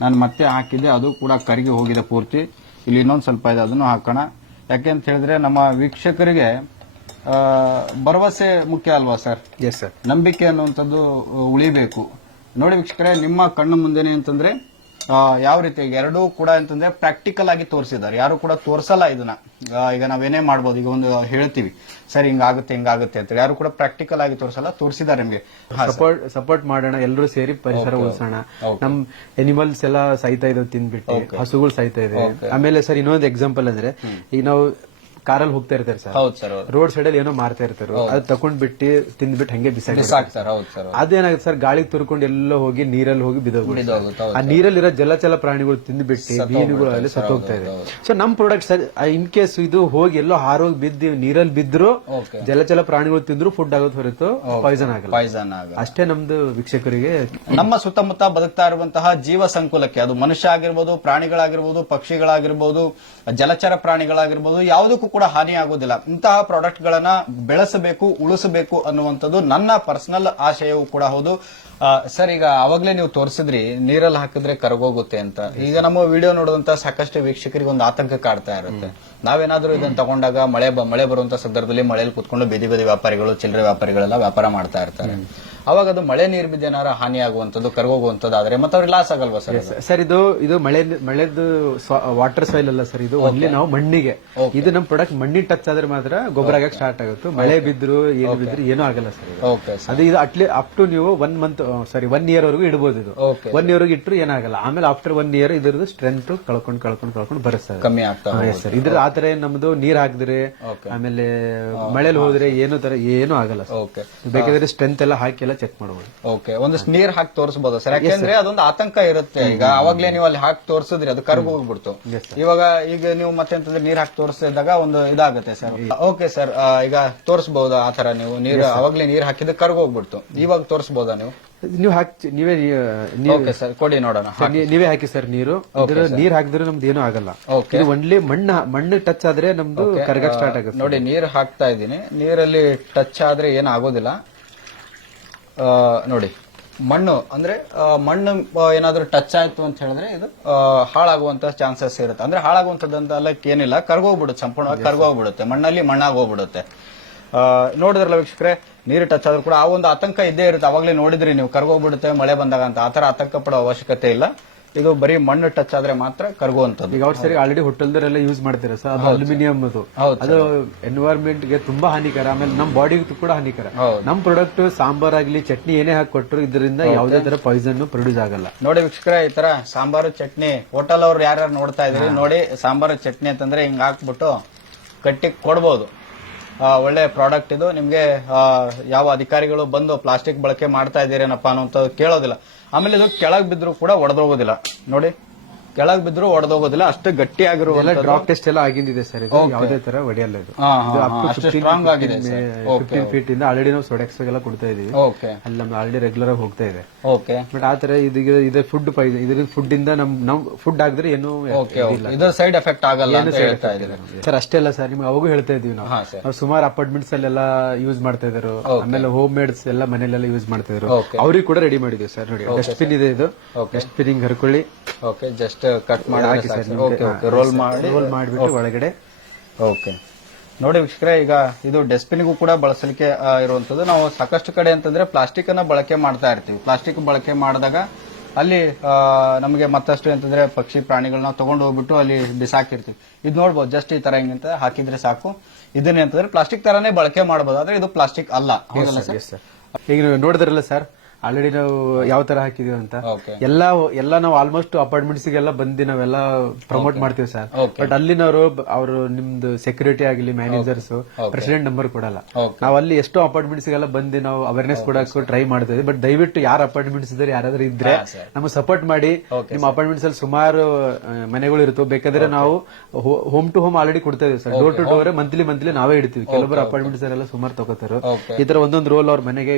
ನಾನು ಮತ್ತೆ ಹಾಕಿದ್ದೆ ಅದು ಕೂಡ ಕರಗಿ ಹೋಗಿದೆ ಪೂರ್ತಿ. ಇಲ್ಲಿ ಇನ್ನೊಂದ್ ಸ್ವಲ್ಪ ಇದೆ ಅದನ್ನು ಹಾಕೋಣ. ಯಾಕೆ ಅಂತ ಹೇಳಿದ್ರೆ ನಮ್ಮ ವೀಕ್ಷಕರಿಗೆ ಭರವಸೆ ಮುಖ್ಯ ಅಲ್ವಾ ಸರ್? ಎಸ್ ಸರ್ ನಂಬಿಕೆ ಅನ್ನುವಂಥದ್ದು ಉಳಿಬೇಕು. ನೋಡಿ ವೀಕ್ಷಕರೇ ನಿಮ್ಮ ಕಣ್ಣು ಮುಂದೆನೆ ಅಂತಂದ್ರೆ ಯಾವ ರೀತಿ ಎರಡೂ ಕೂಡ ಅಂತಂದ್ರೆ ಪ್ರಾಕ್ಟಿಕಲ್ ಆಗಿ ತೋರಿಸಿದ್ದಾರೆ. ಯಾರು ಕೂಡ ತೋರಿಸಲ್ಲ ಇದನ್ನ. ಈಗ ನಾವೇನೇ ಮಾಡ್ಬೋದು ಈಗ ಒಂದು ಹೇಳ್ತೀವಿ. ಸರ್ ಹಿಂಗಾಗುತ್ತೆ ಹಿಂಗಾಗುತ್ತೆ ಅಂತ ಯಾರು ಕೂಡ ಪ್ರಾಕ್ಟಿಕಲ್ ಆಗಿ ತೋರಿಸಲ್ಲ ತೋರಿಸಿದ್ದಾರೆ ನಿಮಗೆ. ಸಪೋರ್ಟ್ ಸಪೋರ್ಟ್ ಮಾಡೋಣ ಎಲ್ಲರೂ ಸೇರಿ ಪರಿಸರ ಉಳಿಸೋಣ. ನಮ್ ಎನಿಮಲ್ಸ್ ಎಲ್ಲ ಸಾಯ್ತಾ ಇದಾವೆ ತಿಂದ್ಬಿಟ್ಟು ಹಸುಗಳು ಸಾಯ್ತಾ ಇದೆ. ಆಮೇಲೆ ಸರ್ ಇನ್ನೊಂದು ಎಕ್ಸಾಂಪಲ್ ಅಂದ್ರೆ ಈಗ ನಾವು ಕಾರಲ್ಲಿ ಹೋಗ್ತಾ ಇರ್ತಾರೆ ಸರ್. ಹೌದು ಸರ್ ರೋಡ್ ಸೈಡ್ ಅಲ್ಲಿ ಏನೋ ಮಾರ್ತಾ ಇರ್ತಾರೆ. ಅದ್ ತಕೊಂಡ್ ಬಿಟ್ಟು ತಿಂದ್ಬಿಟ್ಟು ಹಂಗೆ ಬಿಸಾಡಿ ಸಾಕ್ತಾರೆ ಹೌದು ಸರ್ ಅದೇನಾಗುತ್ತೆ ಸರ್ ಗಾಳಿ ತುರ್ಕೊಂಡು ಎಲ್ಲೋ ಹೋಗಿ ನೀರಲ್ಲಿ ಹೋಗಿ ಬಿದ್ದೋಗ್ಬಿಡುತ್ತೆ ಆ ನೀರಲ್ಲಿರೋ ಜಲಚಲ ಪ್ರಾಣಿಗಳು ತಿಂದ್ಬಿಟ್ಟು ಮೀನುಗಳು ಅಲ್ಲಿ ಸತ್ತೋಗ್ತಾ ಇದೆ. ಸೊ ನಮ್ ಪ್ರಾಡಕ್ಟ್ ಸರ್ ಇನ್ ಕೇಸ್ ಇದು ಹೋಗಿ ಎಲ್ಲೋ ಹಾರೋಗಿ ಬಿದ್ದು ನೀರಲ್ಲಿ ಬಿದ್ರು. ಜಲಚಲ ಪ್ರಾಣಿಗಳು ತಿಂದ್ರು ಫುಡ್ ಆಗೋದು ಹೊರತು ಪಾಯ್ಸನ್ ಆಗಲ್ಲ. ಪಾಯ್ಸನ್ ಆಗ ಅಷ್ಟೇ ನಮ್ದು ವೀಕ್ಷಕರಿಗೆ ನಮ್ಮ ಸುತ್ತಮುತ್ತ ಬದುಕ್ತಾ ಇರುವಂತಹ ಜೀವ ಸಂಕುಲಕ್ಕೆ ಅದು ಮನುಷ್ಯ ಆಗಿರ್ಬೋದು ಪ್ರಾಣಿಗಳಾಗಿರ್ಬೋದು ಪಕ್ಷಿಗಳಾಗಿರ್ಬೋದು ಜಲಚರ ಪ್ರಾಣಿಗಳಾಗಿರ್ಬೋದು ಯಾವುದಕ್ಕೂ ಕೂಡ ಹಾನಿ ಆಗೋದಿಲ್ಲ ಇಂತಹ ಪ್ರಾಡಕ್ಟ್ ಗಳನ್ನ ಬೆಳೆಸಬೇಕು, ಉಳಿಸಬೇಕು ಅನ್ನುವಂಥದ್ದು ನನ್ನ ಪರ್ಸನಲ್ ಆಶಯವೂ ಕೂಡ ಹೌದು. ಸರ್, ಈಗ ಅವಾಗಲೇ ನೀವು ತೋರಿಸಿದ್ರಿ, ನೀರಲ್ಲಿ ಹಾಕಿದ್ರೆ ಕರಗೋಗುತ್ತೆ ಅಂತ. ಈಗ ನಮ್ಮ ವಿಡಿಯೋ ನೋಡಿದಂತ ಸಾಕಷ್ಟು ವೀಕ್ಷಕರಿಗೆ ಒಂದು ಆತಂಕ ಕಾಡ್ತಾ ಇರುತ್ತೆ. ನಾವೇನಾದ್ರೂ ಇದನ್ನ ತಗೊಂಡಾಗ ಮಳೆ ಮಳೆ ಬರುವಂತ ಸಂದರ್ಭದಲ್ಲಿ ಮಳೆಯಲ್ಲಿ ಕುತ್ಕೊಂಡು ಬೇದಿ ಬದಿ ವ್ಯಾಪಾರಿಗಳು, ಚಿಲ್ಲರೆ ವ್ಯಾಪಾರಿಗಳೆಲ್ಲ ವ್ಯಾಪಾರ ಮಾಡ್ತಾ ಇರ್ತಾರೆ. ಅವಾಗ ಅದು ಮಳೆ ನೀರು ಬಿದ್ದು ಏನಾರ ಹಾನಿ ಆಗುವಂತದ್ದು ಕರಗೋಗುವಂತದ್ದು ಆದ್ರೆ ಮತ್ತೆ ಅವ್ರಿಗೆ ಲಾಸ್ ಆಗಲ್ವಾ ಸರ್ ಸರ್ ಇದು ಇದು ಮಳೆ ಮಳೆದು ವಾಟರ್ ಸಾಯಿಲ್ ಅಲ್ಲ ಸರ್ ಇದು ಓನ್ಲಿ ನಾವು ಮಣ್ಣಿಗೆ. ಇದು ನಮ್ ಪ್ರಾಡಕ್ಟ್ ಮಣ್ಣಿಗೆ ಟಚ್ ಆದ್ರೆ ಮಾತ್ರ ಗೊಬ್ಬರ ಆಗಕ್ಕೆ ಸ್ಟಾರ್ಟ್ ಆಗುತ್ತೆ. ಮಳೆ ಬಿದ್ರು ಏನು ಬಿದ್ರು ಏನೂ ಆಗಲ್ಲ ಸರ್. ಅದು ಇದು ಅಟ್ಲಿ ಅಪ್ ಟು ನೀವು one month sorry one year ವರೆಗೂ ಇಡಬಹುದು ಇದು. ಒನ್ ಇಯರ್ ಇಟ್ಟರು ಏನಾಗಲ್ಲ ಆಮೇಲೆ ಆಫ್ಟರ್ ಒನ್ ಇಯರ್ ಇದ್ರದ್ದು ಸ್ಟ್ರೆಂತ್ ಕಳ್ಕೊಂಡು ಕಳ್ಕೊಂಡು ಕಳ್ಕೊಂಡು ಬರುತ್ತೆ ಕಮ್ಮಿ ಆಗ್ತಾ ಸರ್ ಇದ್ರ ಆತರ ನಮ್ದು ನೀರ್ ಹಾಕಿದ್ರೆ ಆಮೇಲೆ ಮಳೆಲಿ ಹೋದ್ರೆ ಏನು ತರ ಏನು ಆಗಲ್ಲ. ಬೇಕಾದ್ರೆ ಸ್ಟ್ರೆಂತ್ ಎಲ್ಲ ಹಾಕಿ ಎಲ್ಲ ಚೆಕ್ ಮಾಡಬಹುದು ಓಕೆ ಒಂದಷ್ಟು ನೀರ್ ಹಾಕಿ ತೋರಿಸಬಹುದು ಸರ್. ಯಾಕೆಂದ್ರೆ ಅದೊಂದು ಆತಂಕ ಇರುತ್ತೆ ಈಗ. ಅವಾಗ್ಲೇ ನೀವು ಅಲ್ಲಿ ಹಾಕಿ ತೋರಿಸಿದ್ರೆ ಅದು ಕರ್ಗ ಹೋಗ್ಬಿಡ್ತು. ಇವಾಗ ಈಗ ನೀವು ಮತ್ತೆ ನೀರ್ ಹಾಕಿ ತೋರಿಸಿದಾಗ ಒಂದು ಇದಾಗುತ್ತೆ ಸರ್ ಓಕೆ ಸರ್ ಈಗ ತೋರಿಸಬಹುದು ಆ ತರ ನೀವು? ನೀರ್ ಅವಾಗ್ಲೇ ನೀರ್ ಹಾಕಿದ್ರೆ ಕರ್ಗ ಹೋಗ್ಬಿಡ್ತು. ಇವಾಗ ತೋರಿಸಬಹುದಾ ನೀವು? ನೀವು ಹಾಕಿ ನೀವೇ ಓಕೆ ಸರ್ ಕೊಡಿ ನೋಡೋಣ. ನೀವೇ ಹಾಕಿ ಸರ್ ನೀರು. ನೀರ್ ಹಾಕಿದ್ರೆ ನಮ್ದು ಏನೂ ಆಗಲ್ಲ. ಒನ್ಲಿ ಮಣ್ಣು ಮಣ್ಣು ಟಚ್ ಆದ್ರೆ ನಮ್ದು ಕರ್ಗ ಸ್ಟಾರ್ಟ್ ಆಗುತ್ತೆ. ನೋಡಿ ನೀರ್ ಹಾಕ್ತಾ ಇದ್ದೀನಿ. ನೀರಲ್ಲಿ ಟಚ್ ಆದ್ರೆ ಏನು ಆಗೋದಿಲ್ಲ. ಆ, ನೋಡಿ ಮಣ್ಣು ಅಂದ್ರೆ ಆ, ಮಣ್ಣು ಏನಾದರೂ ಟಚ್ ಆಯ್ತು ಅಂತ ಹೇಳಿದ್ರೆ ಇದು ಆ, ಹಾಳಾಗುವಂತ ಚಾನ್ಸಸ್ ಇರುತ್ತೆ. ಅಂದ್ರೆ ಹಾಳಾಗುವಂತದ್ದು ಅಲ್ಲಕ್ಕೆ ಏನಿಲ್ಲ. ಕರ್ಗೋಗ್ಬಿಡುತ್ತೆ ಸಂಪೂರ್ಣವಾಗಿ ಕರ್ಗೋಗ್ಬಿಡುತ್ತೆ. ಮಣ್ಣಲ್ಲಿ ಮಣ್ಣಾಗೋಗ್ಬಿಡುತ್ತೆ. ಆ, ನೋಡಿದ್ರಲ್ಲ ವೀಕ್ಷಕರೇ ನೀರು ಟಚ್ ಆದ್ರೂ ಕೂಡ ಆ ಒಂದು ಆತಂಕ ಇದ್ದೇ ಇರುತ್ತೆ. ಅವಾಗಲೇ ನೋಡಿದ್ರಿ ನೀವು ಕರ್ಗೋಗ್ಬಿಡುತ್ತೆ ಮಳೆ ಬಂದಾಗ ಅಂತ. ಆತರ ಆತಂಕ ಪಡೋ ಅವಶ್ಯಕತೆ ಇಲ್ಲ. ಇದು ಬರೀ ಮಣ್ಣು ಟಚ್ ಆದ್ರೆ ಮಾತ್ರ ಕರ್ಗುವಂತದ್ದು ಈಗ ಅವ್ರು ಸರಿ ಆಲ್ರೆಡಿ ಹೋಟೆಲ್ದರೆಲ್ಲ ಯೂಸ್ ಮಾಡ್ತಾರೆ ಸರ್? ಅದು ಅಲ್ಯೂಮಿನಿಯಂ ಅದು. ಅದು ಎನ್ವೈರ್ಮೆಂಟ್ಗೆ ತುಂಬಾ ಹಾನಿಕರ. ಆಮೇಲೆ ನಮ್ಮ ಬಾಡಿಗೂ ಕೂಡ ಹಾನಿಕರ. ನಮ್ಮ ನಮ್ ಪ್ರಾಡಕ್ಟ್ ಸಾಂಬಾರ್ ಆಗಲಿ ಚಟ್ನಿ ಏನೇ ಹಾಕಿ ಕೊಟ್ಟರು ಇದರಿಂದ ಯಾವುದೇ ತರ ಪಾಯ್ಸನ್ ಪ್ರೊಡ್ಯೂಸ್ ಆಗಲ್ಲ. ನೋಡಿ ವೀಕ್ಷಕರ ಈ ತರ ಸಾಂಬಾರು ಚಟ್ನಿ ಹೋಟೆಲ್ ಅವ್ರು ಯಾರ್ಯಾರು ನೋಡ್ತಾ ಇದ್ರಿ ನೋಡಿ ಸಾಂಬಾರು ಚಟ್ನಿ ಅಂತಂದ್ರೆ ಹಿಂಗ್ ಹಾಕ್ಬಿಟ್ಟು ಕಟ್ಟಿ ಕೊಡ್ಬೋದು. ಒಳ್ಳೆ ಪ್ರಾಡಕ್ಟ್ ಇದು. ನಿಮ್ಗೆ ಯಾವ ಅಧಿಕಾರಿಗಳು ಬಂದು ಪ್ಲಾಸ್ಟಿಕ್ ಬಳಕೆ ಮಾಡ್ತಾ ಇದ್ದೀರೇನಪ್ಪ ಅನ್ನೋಂಥದ್ದು ಕೇಳೋದಿಲ್ಲ. ಆಮೇಲೆ ಇದು ಕೆಳಗೆ ಬಿದ್ದರೂ ಕೂಡ ಒಡೆದೋಗೋದಿಲ್ಲ. ನೋಡಿ. ಕೆಳಗ್ ಬಿದ್ರು ಒಡೆದೋಗೋದಿಲ್ಲ ಅಷ್ಟು ಗಟ್ಟಿ ಆಗಿರುವ ಡ್ರಾಪ್ ಟೆಸ್ಟ್ ಎಲ್ಲ ಆಗಿಂದಿದೆ ಸರ್. ಇದು ಯಾವುದೇ ತರ ಒಡೆಯಲ್ಲ ಇದು. ಸ್ಟ್ರಾಂಗ್ ಆಗಿದೆ ಫಿಫ್ಟೀನ್ ಫೀಟ್ ಇಂದ ಆಲ್ರೆಡಿ ನಾವು ಸೊಡೆಕ್ಸ್ ಎಲ್ಲ ಕೊಡ್ತಾ ಇದೀವಿ. ಅಲ್ಲಿ ನಮ್ದು ಆಲ್ರೆಡಿ ರೆಗ್ಯುಲರ್ ಆಗಿ ಹೋಗ್ತಾ ಇದೆ. ಓಕೆ ಬಟ್ ಆತರ ಇದೀಗ ಇದು ಫುಡ್ ಇದ್ರ ಫುಡ್ ಇಂದ ನಮ್ ನಮ್ ಫುಡ್ ಆಗಿದ್ರೆ ಏನು ಸೈಡ್ ಎಫೆಕ್ಟ್ ಆಗಲ್ಲ ಅಂತ ಹೇಳ್ತಾ ಇದ್ದೀವಿ ಸರ್ ಅಷ್ಟೇ ಅಲ್ಲ ಸರ್. ನಿಮ್ಗೆ ಅವಾಗೂ ಹೇಳ್ತಾ ಇದೀವಿ ನಾವು. ಸುಮಾರು ಅಪಾರ್ಟ್ಮೆಂಟ್ಸ್ ಅಲ್ಲೆಲ್ಲ ಯೂಸ್ ಮಾಡ್ತಾ ಇದ್ರು ಆಮೇಲೆ ಹೋಮ್ ಮೇಡ್ಸ್ ಎಲ್ಲ ಮನೆಯಲ್ಲೆಲ್ಲ ಯೂಸ್ ಮಾಡ್ತಾ ಇದ್ರು ಅವ್ರಿಗೂ ಅವ್ರಿಗೆ ಕೂಡ ರೆಡಿ ಮಾಡಿದೀವಿ ಸರ್. ನೋಡಿ ಡಸ್ಟ್ಬಿನ್ ಇದೆ ಇದು. ಡಸ್ಟ್ಬಿನ್ ಹಿಂಗ್ ಹರ್ಕೊಳ್ಳಿ. ಓಕೆ ಜಸ್ಟ್ ಕಟ್ ಮಾಡಿ ಓಕೆ ಓಕೆ ರೋಲ್ ಮಾಡಿ. ರೋಲ್ ಮಾಡಿಬಿಟ್ಟು ಒಳಗಡೆ. ಓಕೆ ನೋಡಿ ವೀಕ್ಷಕರೇ ಈಗ ಇದು ಡಸ್ಟ್ಬಿನ್ಗೂ ಕೂಡ ಬಳಸಲಿಕ್ಕೆ ಇರುವಂತದ್ದು. ನಾವು ಸಾಕಷ್ಟು ಕಡೆ ಅಂತಂದ್ರೆ ಪ್ಲಾಸ್ಟಿಕ್ ಅನ್ನ ಬಳಕೆ ಮಾಡ್ತಾ ಇರ್ತೀವಿ. ಪ್ಲಾಸ್ಟಿಕ್ ಬಳಕೆ ಮಾಡಿದಾಗ ಅಲ್ಲಿ ನಮಗೆ ಮತ್ತಷ್ಟು ಅಂತಂದ್ರೆ ಪಕ್ಷಿ ಪ್ರಾಣಿಗಳನ್ನ ತಗೊಂಡು ಹೋಗ್ಬಿಟ್ಟು ಅಲ್ಲಿ ಬಿಸಾಕಿರ್ತೀವಿ. ಇದು ನೋಡ್ಬೋದು ಜಸ್ಟ್ ಈ ತರ ಹೆಂಗಂತ ಹಾಕಿದ್ರೆ ಸಾಕು. ಇದನ್ನೇ ಅಂತಂದ್ರೆ ಪ್ಲಾಸ್ಟಿಕ್ ತರಾನೇ ಬಳಕೆ ಮಾಡಬಹುದು ಆದ್ರೆ ಇದು ಪ್ಲಾಸ್ಟಿಕ್ ಅಲ್ಲ. ಈಗ ನೀವು ನೋಡಿದ್ರಲ್ಲ ಸರ್ ಆಲ್ರೆಡಿ ನಾವು ಯಾವ ತರ ಹಾಕಿದೀವಿ ಅಂತ. ಎಲ್ಲ ಎಲ್ಲ ನಾವು ಆಲ್ಮೋಸ್ಟ್ ಅಪಾರ್ಟ್ಮೆಂಟ್ಸ್ ಗೆಲ್ಲ ಬಂದು ನಾವೆಲ್ಲ ಪ್ರಮೋಟ್ ಮಾಡ್ತೀವಿ ಸರ್. ಬಟ್ ಅಲ್ಲಿನವರು ಅವರು ನಿಮ್ದು ಸೆಕ್ಯೂರಿಟಿ ಆಗಲಿ ಮ್ಯಾನೇಜರ್ಸ್ ಪ್ರೆಸಿಡೆಂಟ್ ನಂಬರ್ ಕೊಡಲ್ಲ. ನಾವು ಅಲ್ಲಿ ಎಷ್ಟೋ ಅಪಾರ್ಟ್ಮೆಂಟ್ಸ್ ಗೆಲ್ಲ ಬಂದು ನಾವು ಅವೇರ್ನೆಸ್ ಕೊಡಕ್ಕೆ ಟ್ರೈ ಮಾಡ್ತೀವಿ ಬಟ್ ದಯವಿಟ್ಟು ಯಾರು ಅಪಾರ್ಟ್ಮೆಂಟ್ಸ್ ಇದ್ದಾರೆ ಯಾರಾದ್ರೂ ಇದ್ರೆ. ನಮಗೆ ಸಪೋರ್ಟ್ ಮಾಡಿ. ನಿಮ್ಮ ಅಪಾರ್ಟ್ಮೆಂಟ್ಸ್ ಅಲ್ಲಿ ಸುಮಾರು ಮನೆಗಳು ಇರ್ತವೆ. ಬೇಕಾದ್ರೆ ನಾವು ಹೋಮ್ ಟು ಹೋಮ್ ಆಲ್ರೆಡಿ ಕೊಡ್ತಾ ಇದೀವಿ sir door to door monthly monthly ನಾವೇ ಇಡ್ತೀವಿ. ಕೆಲವರು ಅಪಾರ್ಟ್ಮೆಂಟ್ಸ್ ಎಲ್ಲ ಸುಮಾರು ತಗೋತಾರ. ಈ ತರ ಒಂದೊಂದು ರೋಲ್ ಅವ್ರ ಮನೆಗೆ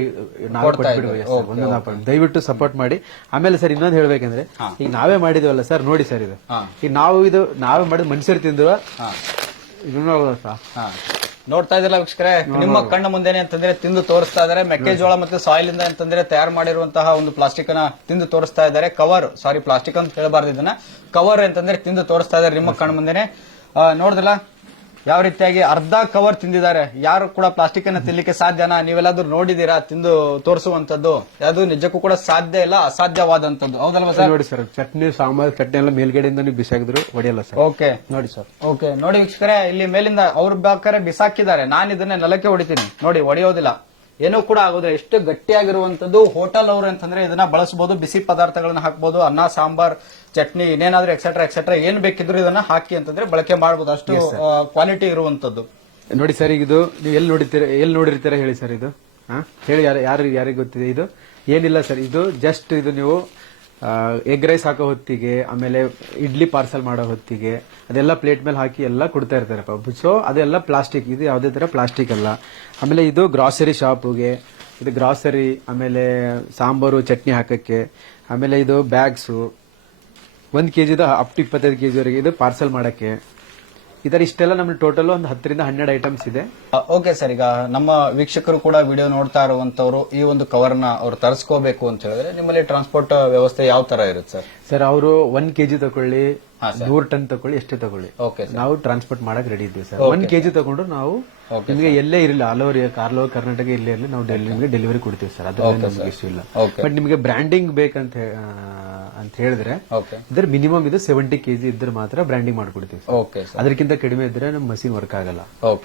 ನಾವು ಕೊಟ್ಬಿಡುವ ಒಂದೊಂದು. ದಯವಿಟ್ಟು ಸಪೋರ್ಟ್ ಮಾಡಿ. ಆಮೇಲೆ ಸರ್ ಇನ್ನೊಂದು ಹೇಳ್ಬೇಕಂದ್ರೆ ಈಗ ನಾವೇ ಮಾಡಿದೀವಲ್ಲ ಸರ್ ನೋಡಿ ಸರ್ ಇದು. ಈಗ ನಾವು ಇದು ನಾವೇ ಮಾಡಿದ ಮನುಷ್ಯರು ತಿಂದ್ರು ನೋಡ್ತಾ ಇದ್ರಲ್ಲ ವೀಕ್ಷಕರೇ ನಿಮ್ಮ ಕಣ್ಣ ಮುಂದೆನೆ ಅಂತಂದ್ರೆ ತಿಂದು ತೋರಿಸ್ತಾ ಇದಾರೆ ಮೆಕ್ಕೆಜೋಳ ಮತ್ತೆ ಸಾಯಿಲ್ ಇಂದ ಅಂತಂದ್ರೆ ತಯಾರು ಮಾಡಿರುವಂತಹ ಒಂದು ಪ್ಲಾಸ್ಟಿಕ್ ಅನ್ನ ತಿಂದು ತೋರಿಸ್ತಾ ಇದ್ದಾರೆ. ಕವರ್ ಸಾರಿ ಪ್ಲಾಸ್ಟಿಕ್ ಅಂತ ಹೇಳಬಾರ್ದು ಇದನ್ನ. ಕವರ್ ಅಂತಂದ್ರೆ ತಿಂದು ತೋರಿಸ್ತಾ ಇದಾರೆ ನಿಮ್ಮ ಕಣ್ಣ ಮುಂದೆನೆ. ನೋಡಿದ್ರಲ್ಲ ಯಾವ ರೀತಿಯಾಗಿ ಅರ್ಧ ಕವರ್ ತಿಂದಿದ್ದಾರೆ? ಯಾರು ಕೂಡ ಪ್ಲಾಸ್ಟಿಕ್ ಅನ್ನ ತಿನ್ಲಿಕ್ಕೆ ಸಾಧ್ಯನಾ? ನೀವೆಲ್ಲಾದ್ರೂ ನೋಡಿದೀರಾ? ತಿಂದು ತೋರಿಸುವಂತದ್ದು ಅದು ನಿಜಕ್ಕೂ ಕೂಡ ಸಾಧ್ಯ ಇಲ್ಲ ಅಸಾಧ್ಯವಾದಂತದ್ದು ಹೌದಲ್ವಾ ಸರ್? ನೋಡಿ ಸರ್ ಚಟ್ನಿ ಸಾಂಬಾರ್ ಚಟ್ನಿ ಎಲ್ಲ ಮೇಲ್ಗಡೆಯಿಂದ ನೀವು ಬಿಸಾಕಿದ್ರು ಹೊಡೆಯಲ್ಲ ಸರ್. ಓಕೆ ನೋಡಿ ಸರ್. ಓಕೆ ನೋಡಿ ವೀಕ್ಷಕರೇ ಇಲ್ಲಿ ಮೇಲಿಂದ ಅವ್ರ ಬೇಕಾದ್ರೆ ಬಿಸಾಕಿದ್ದಾರೆ. ನಾನು ಇದನ್ನ ನೆಲಕ್ಕೆ ಹೊಡಿತೀನಿ. ನೋಡಿ ಹೊಡೆಯೋದಿಲ್ಲ. ಏನೂ ಕೂಡ ಆಗೋದಿಲ್ಲ. ಎಷ್ಟು ಗಟ್ಟಿಯಾಗಿರುವಂತದ್ದು ಹೋಟೆಲ್ ಅವರು ಅಂತಂದ್ರೆ ಇದನ್ನ ಬಳಸಬಹುದು ಬಿಸಿ ಪದಾರ್ಥಗಳನ್ನ ಹಾಕಬಹುದು ಅನ್ನ ಸಾಂಬಾರ್ ಚಟ್ನಿ ಇನ್ನೇನಾದ್ರೂ ಎಕ್ಸೆಟ್ರಾ ಎಕ್ಸೆಟ್ರಾ ಏನ್ ಬೇಕಿದ್ರು ಇದನ್ನ ಹಾಕಿ ಅಂತಂದ್ರೆ ಬಳಕೆ ಮಾಡಬಹುದು ಅಷ್ಟು ಕ್ವಾಲಿಟಿ ಇರುವಂತದ್ದು. ನೋಡಿ ಸರ್ ಈಗ ಇದು ನೀವು ಎಲ್ಲಿ ನೋಡಿರ್ತೀರ ಎಲ್ಲಿ ನೋಡಿರ್ತೀರ ಹೇಳಿ ಸರ್ ಇದು? ಹೇಳಿ ಯಾರು ಯಾರು ಯಾರಿಗೆ ಗೊತ್ತಿದೆ ಇದು? ಏನಿಲ್ಲ ಸರ್ ಇದು ಜಸ್ಟ್ ಇದು ನೀವು ಎಗ್ ರೈಸ್ ಹಾಕೋ ಹೊತ್ತಿಗೆ ಆಮೇಲೆ ಇಡ್ಲಿ ಪಾರ್ಸಲ್ ಮಾಡೋ ಹೊತ್ತಿಗೆ ಅದೆಲ್ಲ ಪ್ಲೇಟ್ ಮೇಲೆ ಹಾಕಿ ಎಲ್ಲ ಕೊಡ್ತಾ ಇರ್ತಾರೆ ಸೊ ಅದೆಲ್ಲ ಪ್ಲಾಸ್ಟಿಕ್ ಇದು ಯಾವುದೇ ತರ ಪ್ಲಾಸ್ಟಿಕ್ ಅಲ್ಲ. ಆಮೇಲೆ ಇದು ಗ್ರಾಸರಿ ಶಾಪ್ಗೆ ಇದು ಗ್ರಾಸರಿ ಆಮೇಲೆ ಸಾಂಬಾರು ಚಟ್ನಿ ಹಾಕಕ್ಕೆ ಆಮೇಲೆ ಇದು ಬ್ಯಾಗ್ಸು ಒಂದು ಕೆ ಜಿದ ಅಪ್ ಟು ಇಪ್ಪತ್ತೈದು ಕೆ ಜಿವರೆಗೆ ಇದು ಪಾರ್ಸಲ್ ಮಾಡಕ್ಕೆ. ಈ ಥರ ಇಷ್ಟೆಲ್ಲ ನಮ್ಮ ಟೋಟಲ್ ಒಂದು ಹತ್ತರಿಂದ ಹನ್ನೆರಡು ಐಟಮ್ಸ್ ಇದೆ. ಓಕೆ ಸರ್ ಈಗ ನಮ್ಮ ವೀಕ್ಷಕರು ಕೂಡ ವಿಡಿಯೋ ನೋಡ್ತಾ ಇರುವಂತವ್ರು ಈ ಒಂದು ಕವರ್ನ ಅವ್ರು ತರಿಸ್ಕೋಬೇಕು ಅಂತ ಹೇಳಿದ್ರೆ ನಿಮ್ಮಲ್ಲಿ ಟ್ರಾನ್ಸ್ಪೋರ್ಟ್ ವ್ಯವಸ್ಥೆ ಯಾವ ತರ ಇರುತ್ತೆ ಸರ್ ಸರ್ ಅವರು ಒಂದ್ ಕೆಜಿ ತಗೊಳ್ಳಿ ನೂರು ಟನ್ ತಗೊಳ್ಳಿ ಎಷ್ಟೇ ತಗೊಳ್ಳಿ. ಓಕೆ ನಾವು ಟ್ರಾನ್ಸ್ಪೋರ್ಟ್ ಮಾಡಕ್ ರೆಡಿ ಇದ್ದೀವಿ ಸರ್ ಒಂದ್ ಕೆಜಿ ತಗೊಂಡ್ರು ನಾವು ನಿಮಗೆ ಎಲ್ಲೇ ಇರಲಿ all over all over Karnataka ಇಲ್ಲೇ ಇರಲಿ ನಾವು ಡೆಲ್ಲಿ ನಿಮಗೆ ಡೆಲಿವರಿ ಕೊಡ್ತೀವಿ ಸರ್ ಅದು ನಮ್ಗೆ ಇಶ್ಯೂ ಇಲ್ಲ. ಬಟ್ ನಿಮಗೆ ಬ್ರ್ಯಾಂಡಿಂಗ್ ಬೇಕಂತ ಅಂತ ಹೇಳಿದ್ರೆ ಇದ್ರೆ ಮಿನಿಮಮ್ ಇದು ಸೆವೆಂಟಿ ಕೆಜಿ ಇದ್ರೆ ಮಾತ್ರ ಬ್ರ್ಯಾಂಡಿಂಗ್ ಮಾಡ್ಕೊಡ್ತೀವಿ ಅದಕ್ಕಿಂತ ಕಡಿಮೆ ಇದ್ರೆ ನಮ್ಮ ಮಷೀನ್ ವರ್ಕ್ ಆಗಲ್ಲ.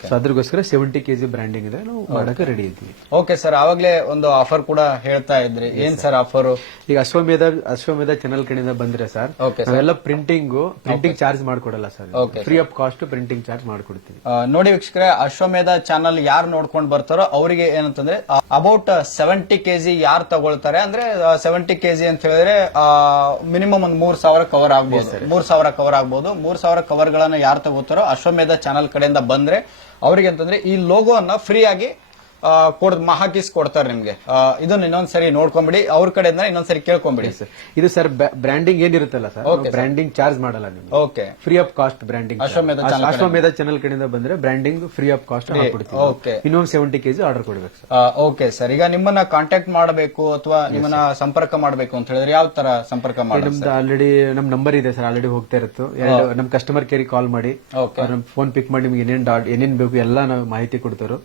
ಸೊ ಅದ್ರಗೋಸ್ಕರ ಸೆವೆಂಟಿ ಕೆಜಿ ಬ್ರ್ಯಾಂಡಿಂಗ್ ಇದೆ ನಾವು ಮಾಡಕ್ಕೆ ರೆಡಿ ಇದ್ದೀವಿ. ಓಕೆ ಸರ್ ಆವಾಗಲೇ ಒಂದು ಆಫರ್ ಕೂಡ ಹೇಳ್ತಾ ಇದ್ರಿ. ಏನ್ ಸರ್ ಆಫರ್ ಈಗ ಅಶ್ವಮೇಧ ಅಶ್ವಮೇಧ ಚಾನಲ್ ಕಡೆಯಿಂದ ಬಂದ್ರೆ ಸರ್ ನಾವೆಲ್ಲ printing printing charge ಮಾಡ್ಕೊಡಲ್ಲ sir free of cost printing charge ಮಾಡ್ಕೊಡ್ತೀವಿ. ನೋಡಿ ವೀಕ್ಷಕರೇ ಅಶ್ವಮೇಧ ಚಾನಲ್ ಯಾರು ನೋಡ್ಕೊಂಡು ಬರ್ತಾರೋ ಅವರಿಗೆ ಏನಂತಂದ್ರೆ ಅಬೌಟ್ ಸೆವೆಂಟಿ ಕೆಜಿ ಯಾರು ತಗೊಳ್ತಾರೆ ಅಂದ್ರೆ ಸೆವೆಂಟಿ ಕೆಜಿ ಅಂತ ಹೇಳಿದ್ರೆ ಮಿನಿಮಮ್ ಒಂದು ಮೂರ್ ಸಾವಿರ ಕವರ್ ಆಗ್ಬೋದು. ಮೂರ್ ಸಾವಿರ ಕವರ್ ಆಗ್ಬೋದು. ಮೂರ್ ಸಾವಿರ ಕವರ್ ಗಳನ್ನ ಯಾರು ತಗೋತಾರೋ ಅಶ್ವಮೇಧ ಚಾನಲ್ ಕಡೆಯಿಂದ ಬಂದ್ರೆ ಅವ್ರಿಗೆ ಅಂತಂದ್ರೆ ಈ ಲೋಗೋವನ್ನ ಫ್ರೀ ಆಗಿ ಕೊಡ್ ಹಾಕಿಸ್ ಕೊಡ್ತಾರೆ ನಿಮ್ಗೆ. ಇದನ್ನ ಇನ್ನೊಂದ್ಸರಿ ನೋಡ್ಕೊಂಬಿಡಿ. ಅವ್ರ ಕಡೆಯಿಂದ ಇನ್ನೊಂದ್ಸರಿ ಕೇಳ್ಕೊಂಬಿಡಿ. ಇದು ಸರ್ ಬ್ರ್ಯಾಂಡಿಂಗ್ ಏನಿರುತ್ತಲ್ಲ ಸರ್ ಬ್ರ್ಯಾಂಡಿಂಗ್ ಚಾರ್ಜ್ ಮಾಡಲ್ಲ ನಿಮ್ಗೆ. Okay free of cost branding Ashwamedha channel ಕಡೆಯಿಂದ. ಬಂದ್ರೆ branding free of cost okay minimum seventy kg order ಕೊಡ್ಬೇಕು ಸರ್ ಓಕೆ ಸರ್ ಈಗ ನಿಮ್ಮನ್ನ ಕಾಂಟ್ಯಾಕ್ಟ್ ಮಾಡಬೇಕು ಅಥವಾ ನಿಮ್ಮನ್ನ ಸಂಪರ್ಕ ಮಾಡಬೇಕು ಅಂತ ಹೇಳಿದ್ರೆ ಯಾವ ತರ ಸಂಪರ್ಕ ಮಾಡಿ ನಮ್ದು ಆಲ್ರೆಡಿ ನಮ್ ನಂಬರ್ ಇದೆ ಸರ್ ಆಲ್ರೆಡಿ ಹೋಗ್ತಾ ಇರುತ್ತೆ. ನಮ್ ಕಸ್ಟಮರ್ ಕೇರಿಗೆ ಕಾಲ್ ಮಾಡಿ. ಓಕೆ ಫೋನ್ ಪಿಕ್ ಮಾಡಿ ನಿಮ್ಗೆ ಏನೇನ್ ಡಾಟ್ ಏನೇನ್ ಬೇಕು ಎಲ್ಲ ನಾವು ಮಾಹಿತಿ ಕೊಡ್ತಾರೋ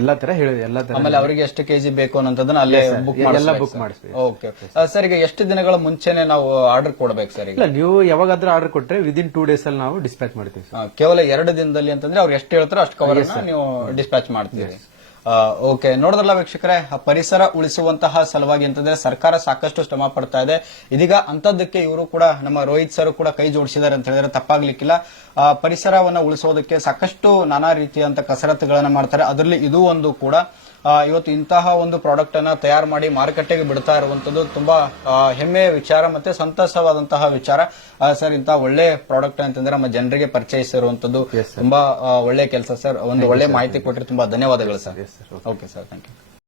ಎಲ್ಲಾ ತರ ಹೇಳಿ ಎಲ್ಲಾ ಆಮೇಲೆ ಅವರಿಗೆ ಎಷ್ಟು ಕೆಜಿ ಬೇಕು ಅನ್ನೋದನ್ನ ಅಲ್ಲೇ ಬುಕ್ ಎಲ್ಲ ಬುಕ್ ಮಾಡಿಸ್ತೀವಿ. ಓಕೆ ಸರ್ ಈಗ ಎಷ್ಟು ದಿನಗಳ ಮುಂಚೆನೆ ನಾವು ಆರ್ಡರ್ ಕೊಡ್ಬೇಕು ಸರ್ ಈಗ? ಇಲ್ಲ ನೀವು ಯಾವಾಗಾದ್ರೂ ಆರ್ಡರ್ ಕೊಟ್ರೆ ವಿದಿನ್ ಟೂ ಡೇಸ್ ಅಲ್ಲಿ ನಾವು ಡಿಸ್ಪ್ಯಾಚ್ ಮಾಡ್ತೀವಿ ಸರ್ ಕೇವಲ ಎರಡು ದಿನದಲ್ಲಿ ಅಂತಂದ್ರೆ ಅವ್ರು ಎಷ್ಟು ಹೇಳ್ತಾರೋ ಅಷ್ಟು ಕವರ್ ನೀವು ಡಿಸ್ಪ್ಯಾಚ್ ಮಾಡ್ತೀರಿ. ಓಕೆ, ನೋಡಿದ್ರಲ್ಲ ವೀಕ್ಷಕರೇ ಪರಿಸರ ಉಳಿಸುವಂತಹ ಸಲುವಾಗಿ ಅಂತಂದ್ರೆ ಸರ್ಕಾರ ಸಾಕಷ್ಟು ಶ್ರಮ ಪಡ್ತಾ ಇದೆ. ಇದೀಗ ಅಂತದಕ್ಕೆ ಇವರು ಕೂಡ, ನಮ್ಮ ರೋಹಿತ್ ಸರ್ ಕೂಡ ಕೈ ಜೋಡಿಸಿದ್ದಾರೆ ಅಂತ ಹೇಳಿದ್ರೆ ತಪ್ಪಾಗ್ಲಿಕ್ಕಿಲ್ಲ. ಪರಿಸರವನ್ನ ಉಳಿಸೋದಕ್ಕೆ ಸಾಕಷ್ಟು ನಾನಾ ರೀತಿಯಂತ ಕಸರತ್ತುಗಳನ್ನ ಮಾಡ್ತಾರೆ. ಅದರಲ್ಲಿ ಇದು ಒಂದು ಕೂಡ. ಇವತ್ತು ಇಂತಹ ಒಂದು ಪ್ರಾಡಕ್ಟ್ ಅನ್ನ ತಯಾರು ಮಾಡಿ ಮಾರುಕಟ್ಟೆಗೆ ಬಿಡ್ತಾ ಇರುವಂತದ್ದು ತುಂಬಾ ಹೆಮ್ಮೆಯ ವಿಚಾರ ಮತ್ತೆ ಸಂತಸವಾದಂತಹ ವಿಚಾರ. ಸರ್ ಇಂತಹ ಒಳ್ಳೆ ಪ್ರಾಡಕ್ಟ್ ಅಂತಂದ್ರೆ ನಮ್ಮ ಜನರಿಗೆ ಪರಿಚಯಿಸಿರುವಂತದ್ದು ತುಂಬಾ ಒಳ್ಳೆ ಕೆಲಸ ಸರ್. ಒಂದು ಒಳ್ಳೆ ಮಾಹಿತಿ ಕೊಟ್ಟರೆ ತುಂಬಾ ಧನ್ಯವಾದಗಳು sir. Okay sir thank you